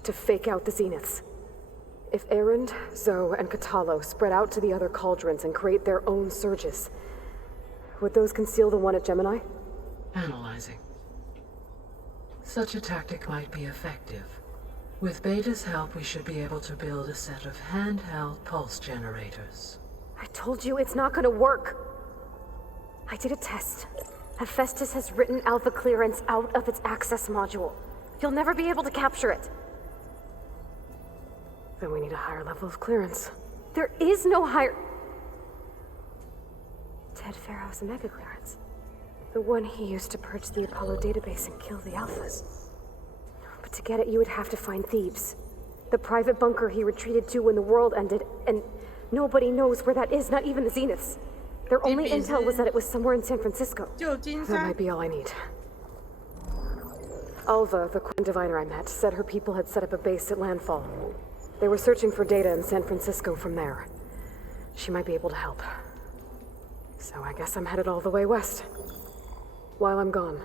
To fake out the Zeniths? If Erend, Zoe, and Katalo spread out to the other cauldrons and create their own surges, would those conceal the one at Gemini? Analyzing. Such a tactic might be effective. With Beta's help, we should be able to build a set of handheld pulse generators. I told you it's not gonna work. I did a test. Hephaestus has written Alpha clearance out of its access module. You'll never be able to capture it. Then we need a higher level of clearance. There is no higher... Ted Pharaoh's mega clearance. The one he used to purge the Apollo database and kill the Alphas. But to get it, you would have to find Thebes. The private bunker he retreated to when the world ended, and nobody knows where that is, not even the Zeniths. Their only intel was that it was somewhere in San Francisco. That might be all I need. Alva, the Queen Diviner I met, said her people had set up a base at landfall. They were searching for data in San Francisco from there. She might be able to help. So I guess I'm headed all the way west. While I'm gone,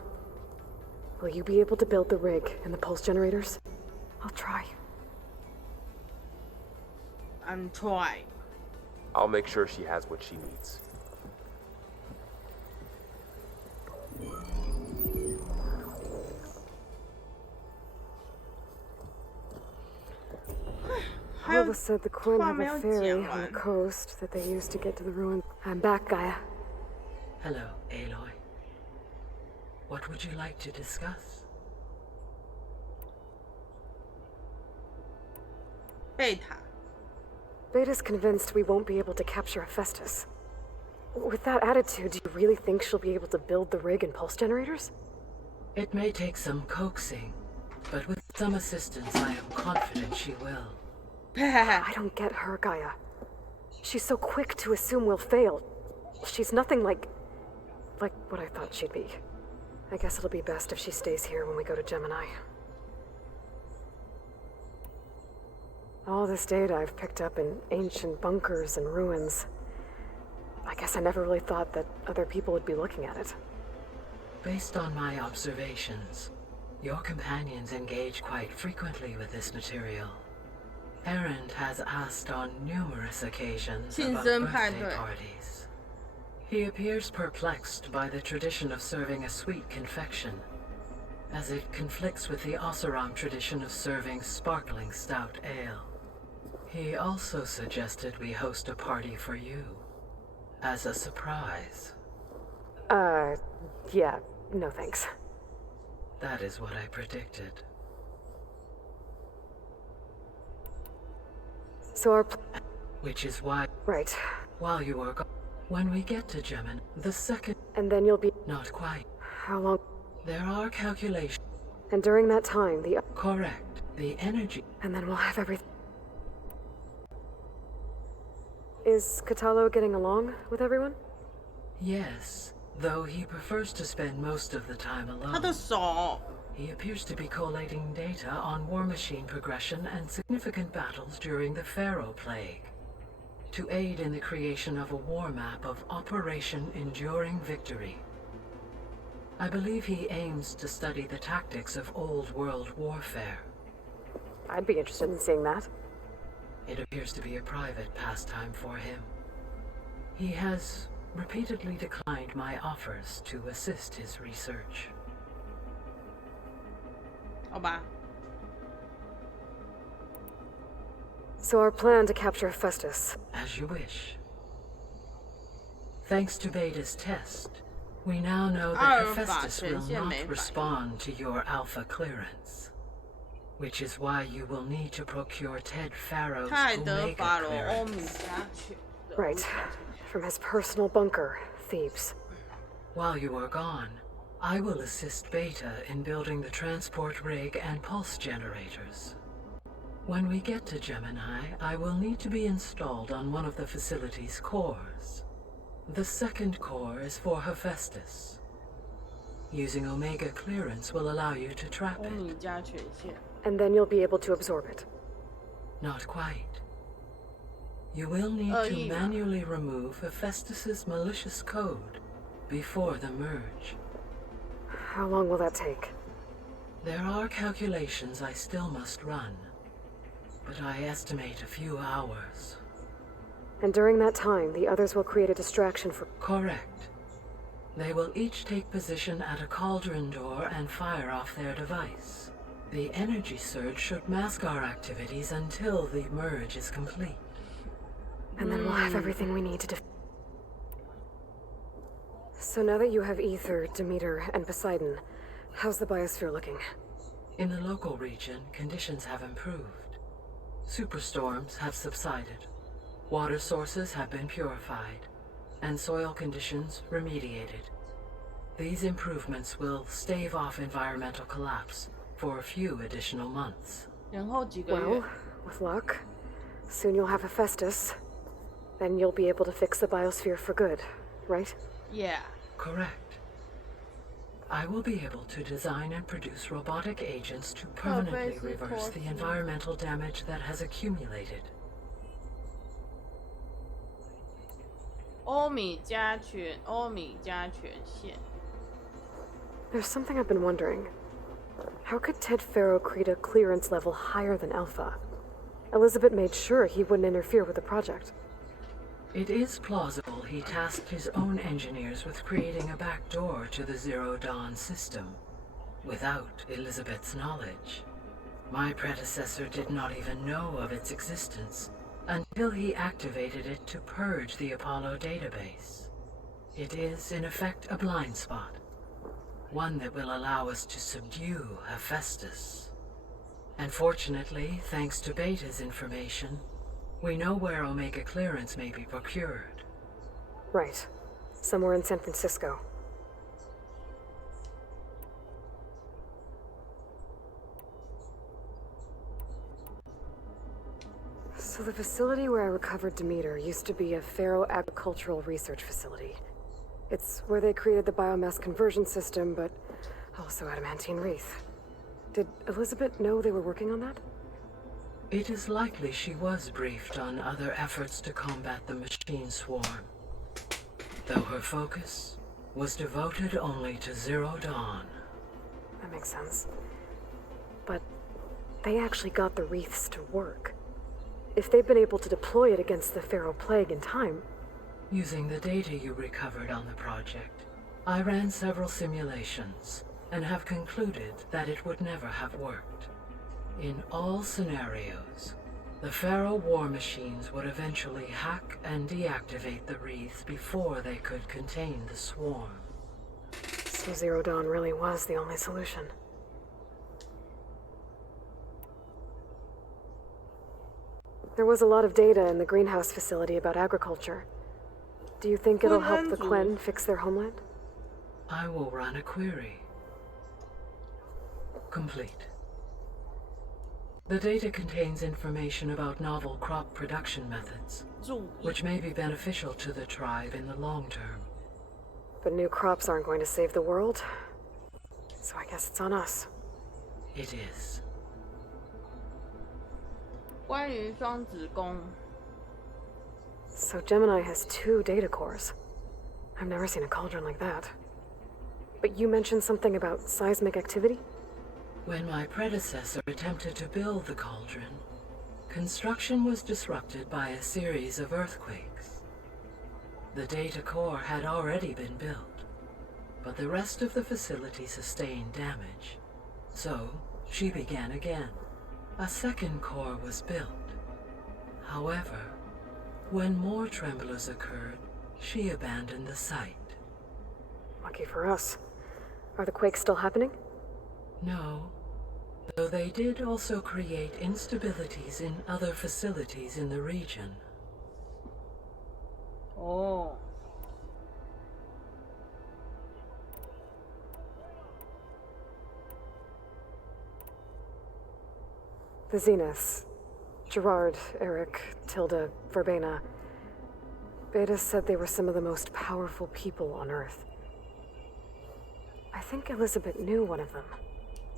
will you be able to build the rig and the pulse generators? I'll try. I'm trying. I'll make sure she has what she needs. Alva said the Quinn have a ferry on the coast that they used to get to the ruin. I'm back, Gaia. Hello, Aloy. What would you like to discuss? Beta. Beta's convinced we won't be able to capture Hephaestus. With that attitude, do you really think she'll be able to build the rig and pulse generators? It may take some coaxing, but with some assistance, I am confident she will. I don't get her, Gaia. She's so quick to assume we'll fail. She's nothing like what I thought she'd be. I guess it'll be best if she stays here when we go to Gemini. All this data I've picked up in ancient bunkers and ruins. I guess I never really thought that other people would be looking at it. Based on my observations, your companions engage quite frequently with this material. Erend has asked on numerous occasions about birthday parties. He appears perplexed by the tradition of serving a sweet confection, as it conflicts with the Oseram tradition of serving sparkling stout ale. He also suggested we host a party for you, as a surprise. Yeah, no thanks. That is what I predicted. So our Which is why... Right. While you are gone... When we get to Gemini, the second... And then you'll be... Not quite. How long? There are calculations. And during that time, the... Correct. The energy... And then we'll have everything... Is Catalo getting along with everyone? Yes, though he prefers to spend most of the time alone. 他的手 He appears to be collating data on war machine progression and significant battles during the Pharaoh Plague, to aid in the creation of a war map of Operation Enduring Victory. I believe he aims to study the tactics of old world warfare. I'd be interested in seeing that. It appears to be a private pastime for him. He has repeatedly declined my offers to assist his research. 好吧 So our plan to capture Hephaestus. As you wish. Thanks to Beta's test, we now know that Hephaestus will not respond to your alpha clearance. Which is why you will need to procure Ted Pharaoh's Omega clearance. Right. From his personal bunker, Thebes. While you are gone, I will assist Beta in building the transport rig and pulse generators. When we get to Gemini, I will need to be installed on one of the facility's cores. The second core is for Hephaestus. Using Omega clearance will allow you to trap it. And then you'll be able to absorb it. Not quite. You will need to manually remove Hephaestus's malicious code before the merge. How long will that take? There are calculations I still must run, but I estimate a few hours. And during that time, the others will create a distraction for... Correct. They will each take position at a cauldron door and fire off their device. The energy surge should mask our activities until the merge is complete. And then we'll have everything we need to So now that you have Ether, Demeter, and Poseidon, how's the biosphere looking? In the local region, conditions have improved. Superstorms have subsided. Water sources have been purified, and soil conditions remediated. These improvements will stave off environmental collapse for a few additional months. Well, with luck, soon you'll have Hephaestus. Then you'll be able to fix the biosphere for good, right? Yeah. Correct. I will be able to design and produce robotic agents to permanently reverse the environmental damage that has accumulated. 欧米加权限。 There's something I've been wondering. How could Ted Farrow create a clearance level higher than Alpha? Elizabeth made sure he wouldn't interfere with the project. It is plausible he tasked his own engineers with creating a backdoor to the Zero Dawn system, without Elizabeth's knowledge. My predecessor did not even know of its existence until he activated it to purge the Apollo database. It is, in effect, a blind spot, one that will allow us to subdue Hephaestus. And fortunately, thanks to Beta's information, we know where Omega clearance may be procured. Right. Somewhere in San Francisco. So the facility where I recovered Demeter used to be a Faro agricultural research facility. It's where they created the biomass conversion system, but also adamantine wreath. Did Elizabeth know they were working on that? It is likely she was briefed on other efforts to combat the machine swarm, though her focus was devoted only to Zero Dawn. That makes sense. But they actually got the wreaths to work. If they've been able to deploy it against the Pharaoh Plague in time... Using the data you recovered on the project, I ran several simulations and have concluded that it would never have worked. In all scenarios, the Pharaoh war machines would eventually hack and deactivate the wreaths before they could contain the swarm. So Zero Dawn really was the only solution. There was a lot of data in the greenhouse facility about agriculture. Do you think it'll help the Quen fix their homeland? I will run a query. Complete. The data contains information about novel crop production methods, which may be beneficial to the tribe in the long term. But new crops aren't going to save the world, so I guess it's on us. It is. 关于双子宫 So Gemini has 2 data cores. I've never seen a cauldron like that. But you mentioned something about seismic activity? When my predecessor attempted to build the cauldron, construction was disrupted by a series of earthquakes. The data core had already been built, but the rest of the facility sustained damage. So she began again. A second core was built. However, when more tremblers occurred, she abandoned the site. Lucky for us. Are the quakes still happening? No, though they did also create instabilities in other facilities in the region. Oh. The Zeniths. Gerard, Eric, Tilda, Verbena. Beta said they were some of the most powerful people on Earth. I think Elizabeth knew one of them.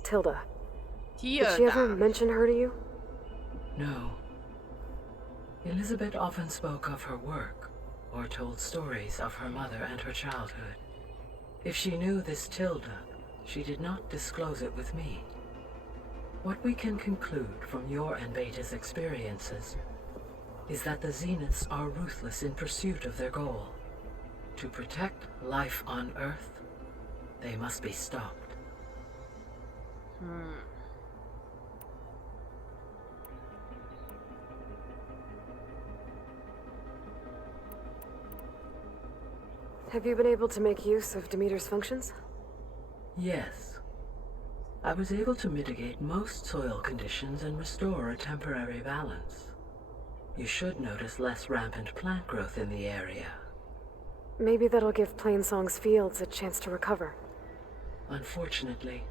Tilda. Did she ever mention her to you? No. Elizabeth often spoke of her work, or told stories of her mother and her childhood. If she knew this Tilda, she did not disclose it with me. What we can conclude from your and Beta's experiences is that the Zeniths are ruthless in pursuit of their goal. To protect life on Earth, they must be stopped. Have you been able to make use of Demeter's functions? Yes. I was able to mitigate most soil conditions and restore a temporary balance. You should notice less rampant plant growth in the area. Maybe that'll give Plainsong's fields a chance to recover. Unfortunately,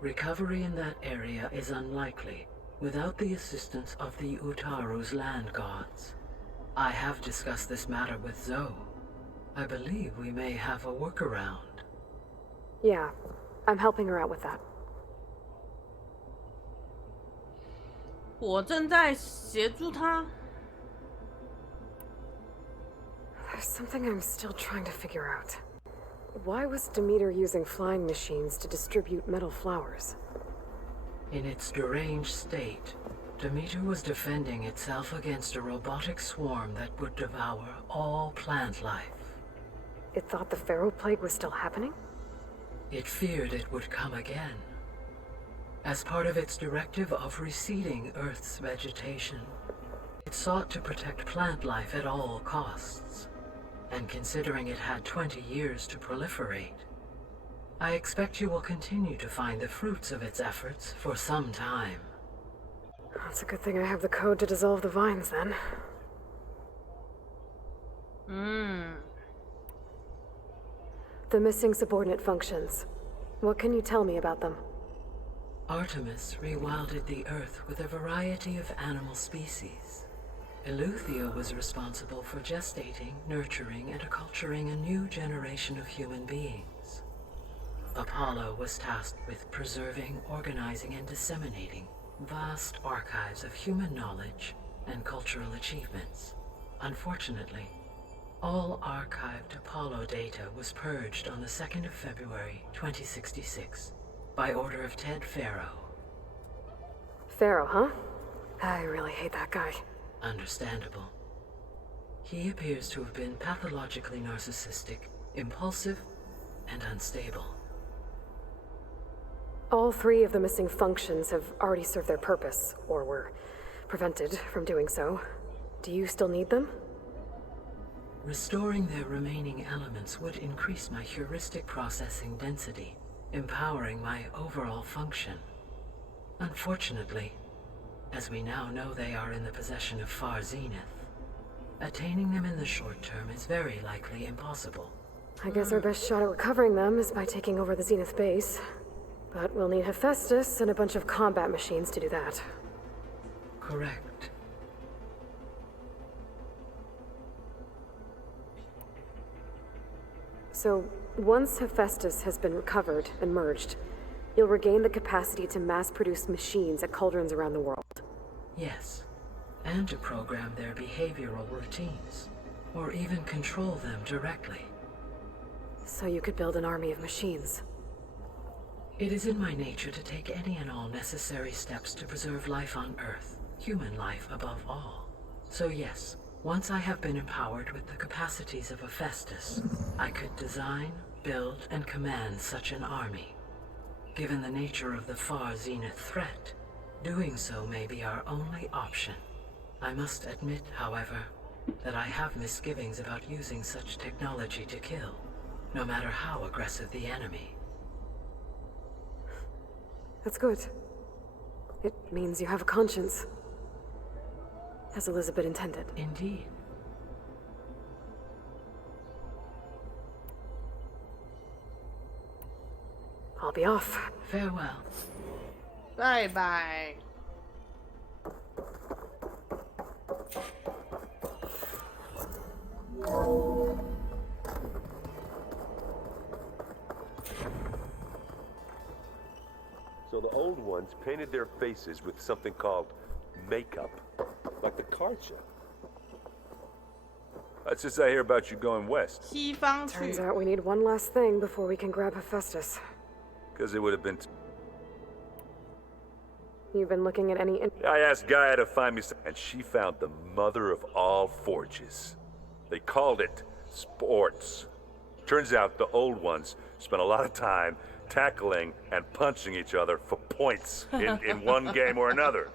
recovery in that area is unlikely without the assistance of the Utaru's land gods. I have discussed this matter with Zoe. I believe we may have a workaround. Yeah, I'm helping her out with that. 我正在协助他。There's There's something I'm still trying to figure out. Why was Demeter using flying machines to distribute metal flowers? In its deranged state, Demeter was defending itself against a robotic swarm that would devour all plant life. It thought the Pharaoh Plague was still happening? It feared it would come again. As part of its directive of receding Earth's vegetation, it sought to protect plant life at all costs. And considering it had 20 years to proliferate, I expect you will continue to find the fruits of its efforts for some time. It's a good thing I have the code to dissolve the vines, then. The missing subordinate functions. What can you tell me about them? Artemis rewilded the Earth with a variety of animal species. Eleuthia was responsible for gestating, nurturing, and acculturating a new generation of human beings. Apollo was tasked with preserving, organizing, and disseminating vast archives of human knowledge and cultural achievements. Unfortunately, all archived Apollo data was purged on the 2nd of February, 2066, by order of Ted Pharaoh. Pharaoh, huh? I really hate that guy. Understandable. He appears to have been pathologically narcissistic, impulsive, and unstable. All 3 of the missing functions have already served their purpose, or were prevented from doing so. Do you still need them? Restoring their remaining elements would increase my heuristic processing density, empowering my overall function. Unfortunately, as we now know they are in the possession of Far Zenith, attaining them in the short term is very likely impossible. I guess our best shot at recovering them is by taking over the Zenith base. But we'll need Hephaestus and a bunch of combat machines to do that. Correct. So, once Hephaestus has been recovered and merged, you'll regain the capacity to mass-produce machines at cauldrons around the world. Yes, and to program their behavioral routines, or even control them directly. So you could build an army of machines. It is in my nature to take any and all necessary steps to preserve life on Earth, human life above all. So yes, once I have been empowered with the capacities of Hephaestus, I could design, build, and command such an army. Given the nature of the Far Zenith threat, doing so may be our only option. I must admit, however, that I have misgivings about using such technology to kill, no matter how aggressive the enemy. That's good. It means you have a conscience. As Elizabeth intended. Indeed. I'll be off. Farewell. Bye-bye. So the old ones painted their faces with something called makeup, like the card show. That's just I hear about you going west. Turns out we need one last thing before we can grab Hephaestus. Because it would have been... You've been looking at any... I asked Gaia to find me some... And she found the mother of all forges. They called it sports. Turns out the old ones spent a lot of time tackling and punching each other for points in one game or another.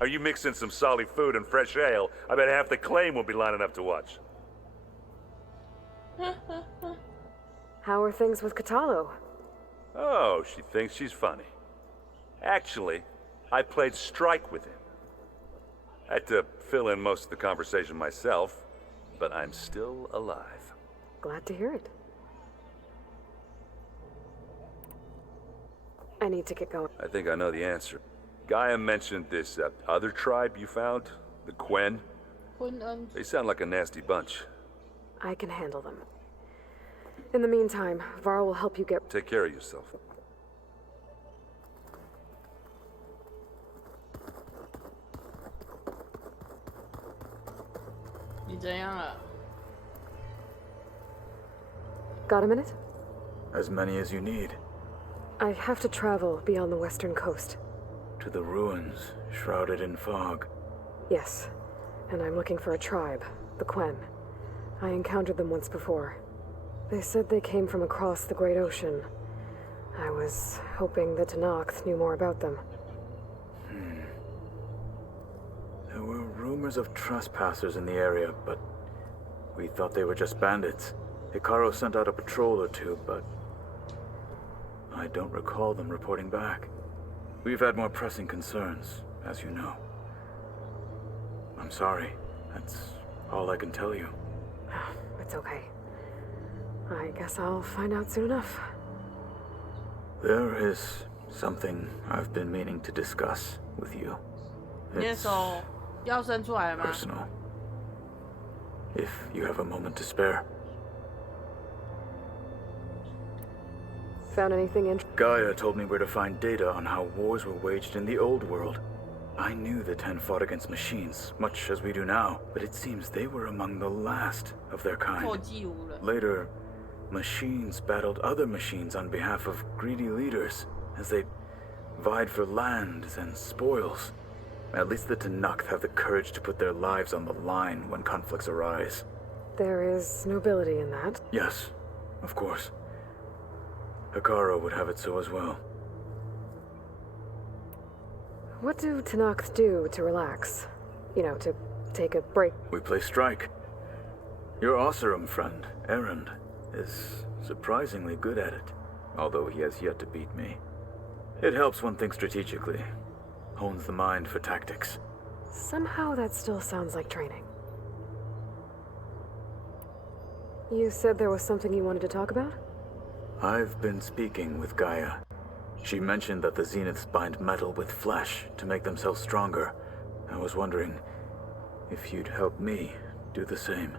Are you mixing some solid food and fresh ale? I bet half the claim will be lining up to watch. How are things with Katalo? Oh, she thinks she's funny. Actually, I played strike with him. I had to fill in most of the conversation myself, but I'm still alive. Glad to hear it. I need to get going. I think I know the answer. Gaia mentioned this other tribe you found, the Quen. They sound like a nasty bunch. I can handle them. In the meantime, Varl will help you get... Take care of yourself. 你怎样了？ Got a minute? As many as you need. I have to travel beyond the western coast. To the ruins, shrouded in fog. Yes, and I'm looking for a tribe, the Quen. I encountered them once before. They said they came from across the Great Ocean. I was hoping that Tenakth knew more about them. There were rumors of trespassers in the area, but we thought they were just bandits. Hikaru sent out a patrol or two, but I don't recall them reporting back. We've had more pressing concerns, as you know. I'm sorry. That's all I can tell you. It's okay. I guess I'll find out soon enough. There is something I've been meaning to discuss with you. It's personal. If you have a moment to spare. Found anything interesting? Gaia told me where to find data on how wars were waged in the old world. I knew the Ten fought against machines, much as we do now, but it seems they were among the last of their kind. Later, machines battled other machines on behalf of greedy leaders, as they vied for lands and spoils. At least the Tenakth have the courage to put their lives on the line when conflicts arise. There is nobility in that. Yes, of course. Hikaru would have it so as well. What do Tenakth do to relax? You know, to take a break? We play strike. Your Oseram friend, Erend, is surprisingly good at it, although he has yet to beat me. It helps one think strategically, hones the mind for tactics. Somehow that still sounds like training. You said there was something you wanted to talk about? I've been speaking with Gaia. She mentioned that the Zeniths bind metal with flesh to make themselves stronger. I was wondering if you'd help me do the same.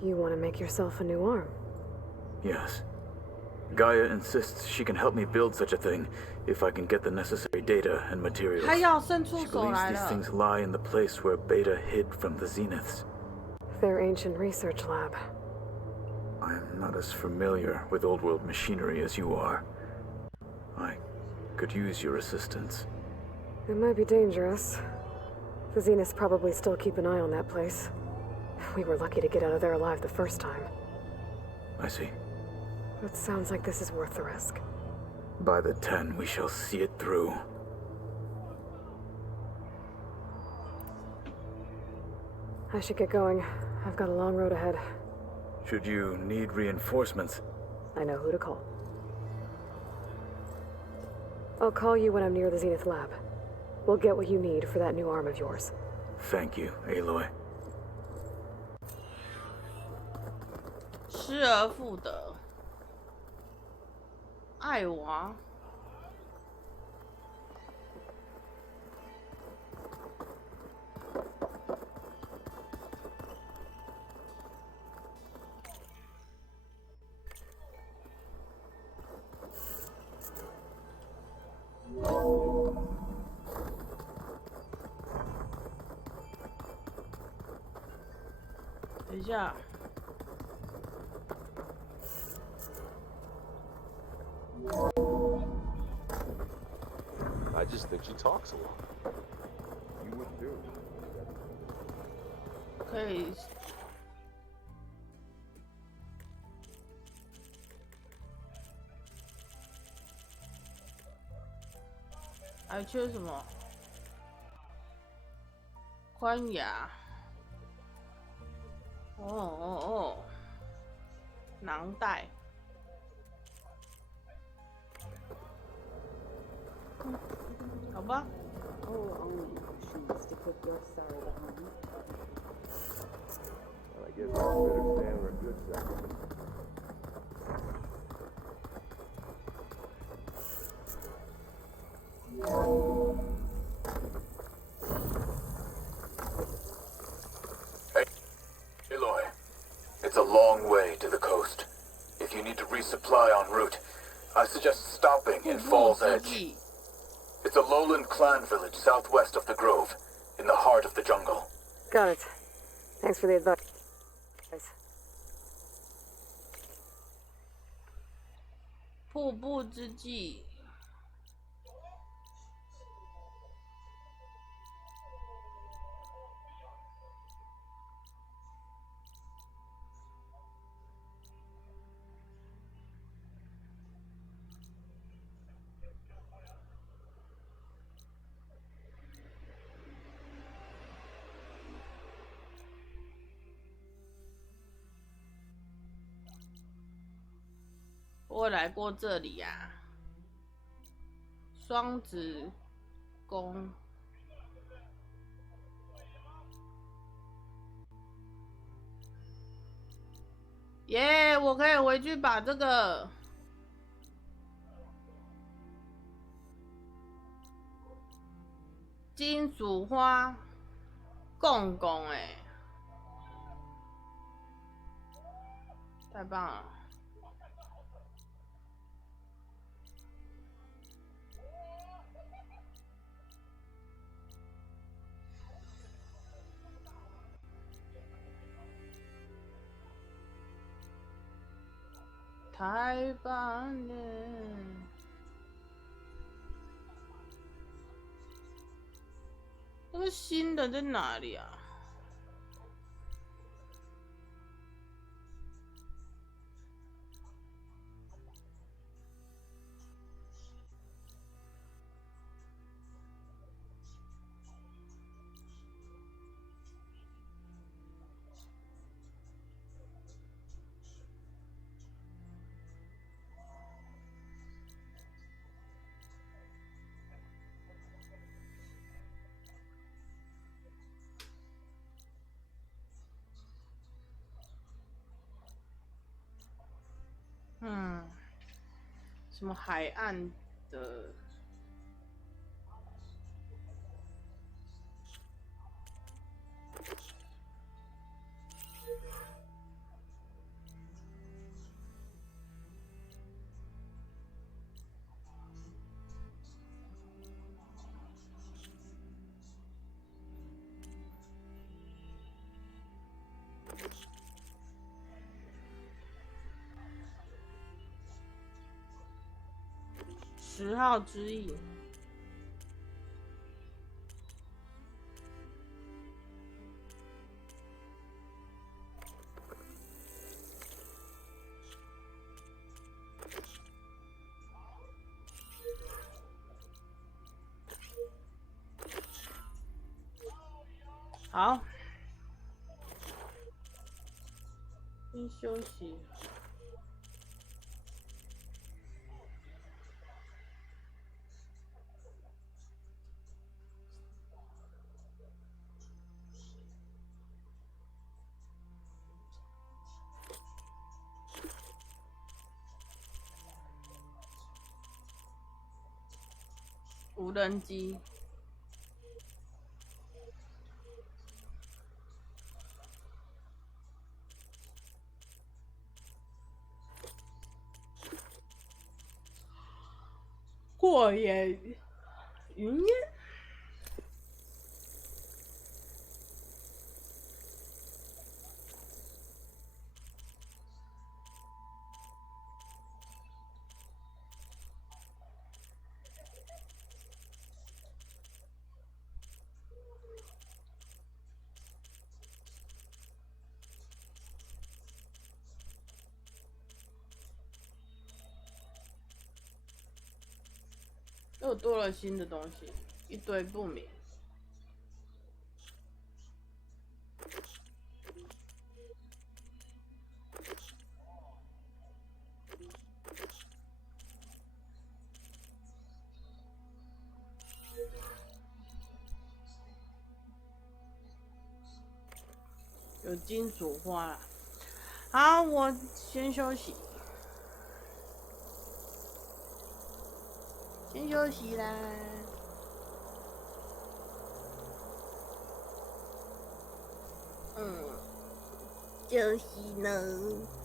You want to make yourself a new arm? Yes. Gaia insists she can help me build such a thing if I can get the necessary data and materials. She believes these things lie in the place where Beta hid from the Zeniths. Their ancient research lab. I'm not as familiar with old-world machinery as you are. I could use your assistance. It might be dangerous. The Zeniths probably still keep an eye on that place. We were lucky to get out of there alive the first time. I see. It sounds like this is worth the risk. By the 10, we shall see it through. I should get going. I've got a long road ahead. Should you need reinforcements? I know who to call. I'll call you when I'm near the Zenith lab. We'll get what you need for that new arm of yours. Thank you, Aloy. 失而复得，爱娃。等一下。I just think she talks a lot. You would too. 可以。还缺什么？宽牙。哦，囊袋。好吧。Oh, only machines to put your sorry behind. Well, I guess we better stand for a good second. Hey, Aloy. It's a long way to the coast. If you need to resupply en route, I suggest stopping in Fall's Edge. It's a lowland clan village southwest of the Grove, in the heart of the jungle. Got it. Thanks for the advice. 瀑布之际。我来过这里呀、双子宫。耶、我可以回去把这个金属花供供哎，太棒了！太棒了！那个新的在哪里啊？什么海岸的？10号之翼。好，先休息。无人机。过眼云烟。又多了新的东西，一堆不明。有金属花啦。好，我先休息。先休息啦。休息呢。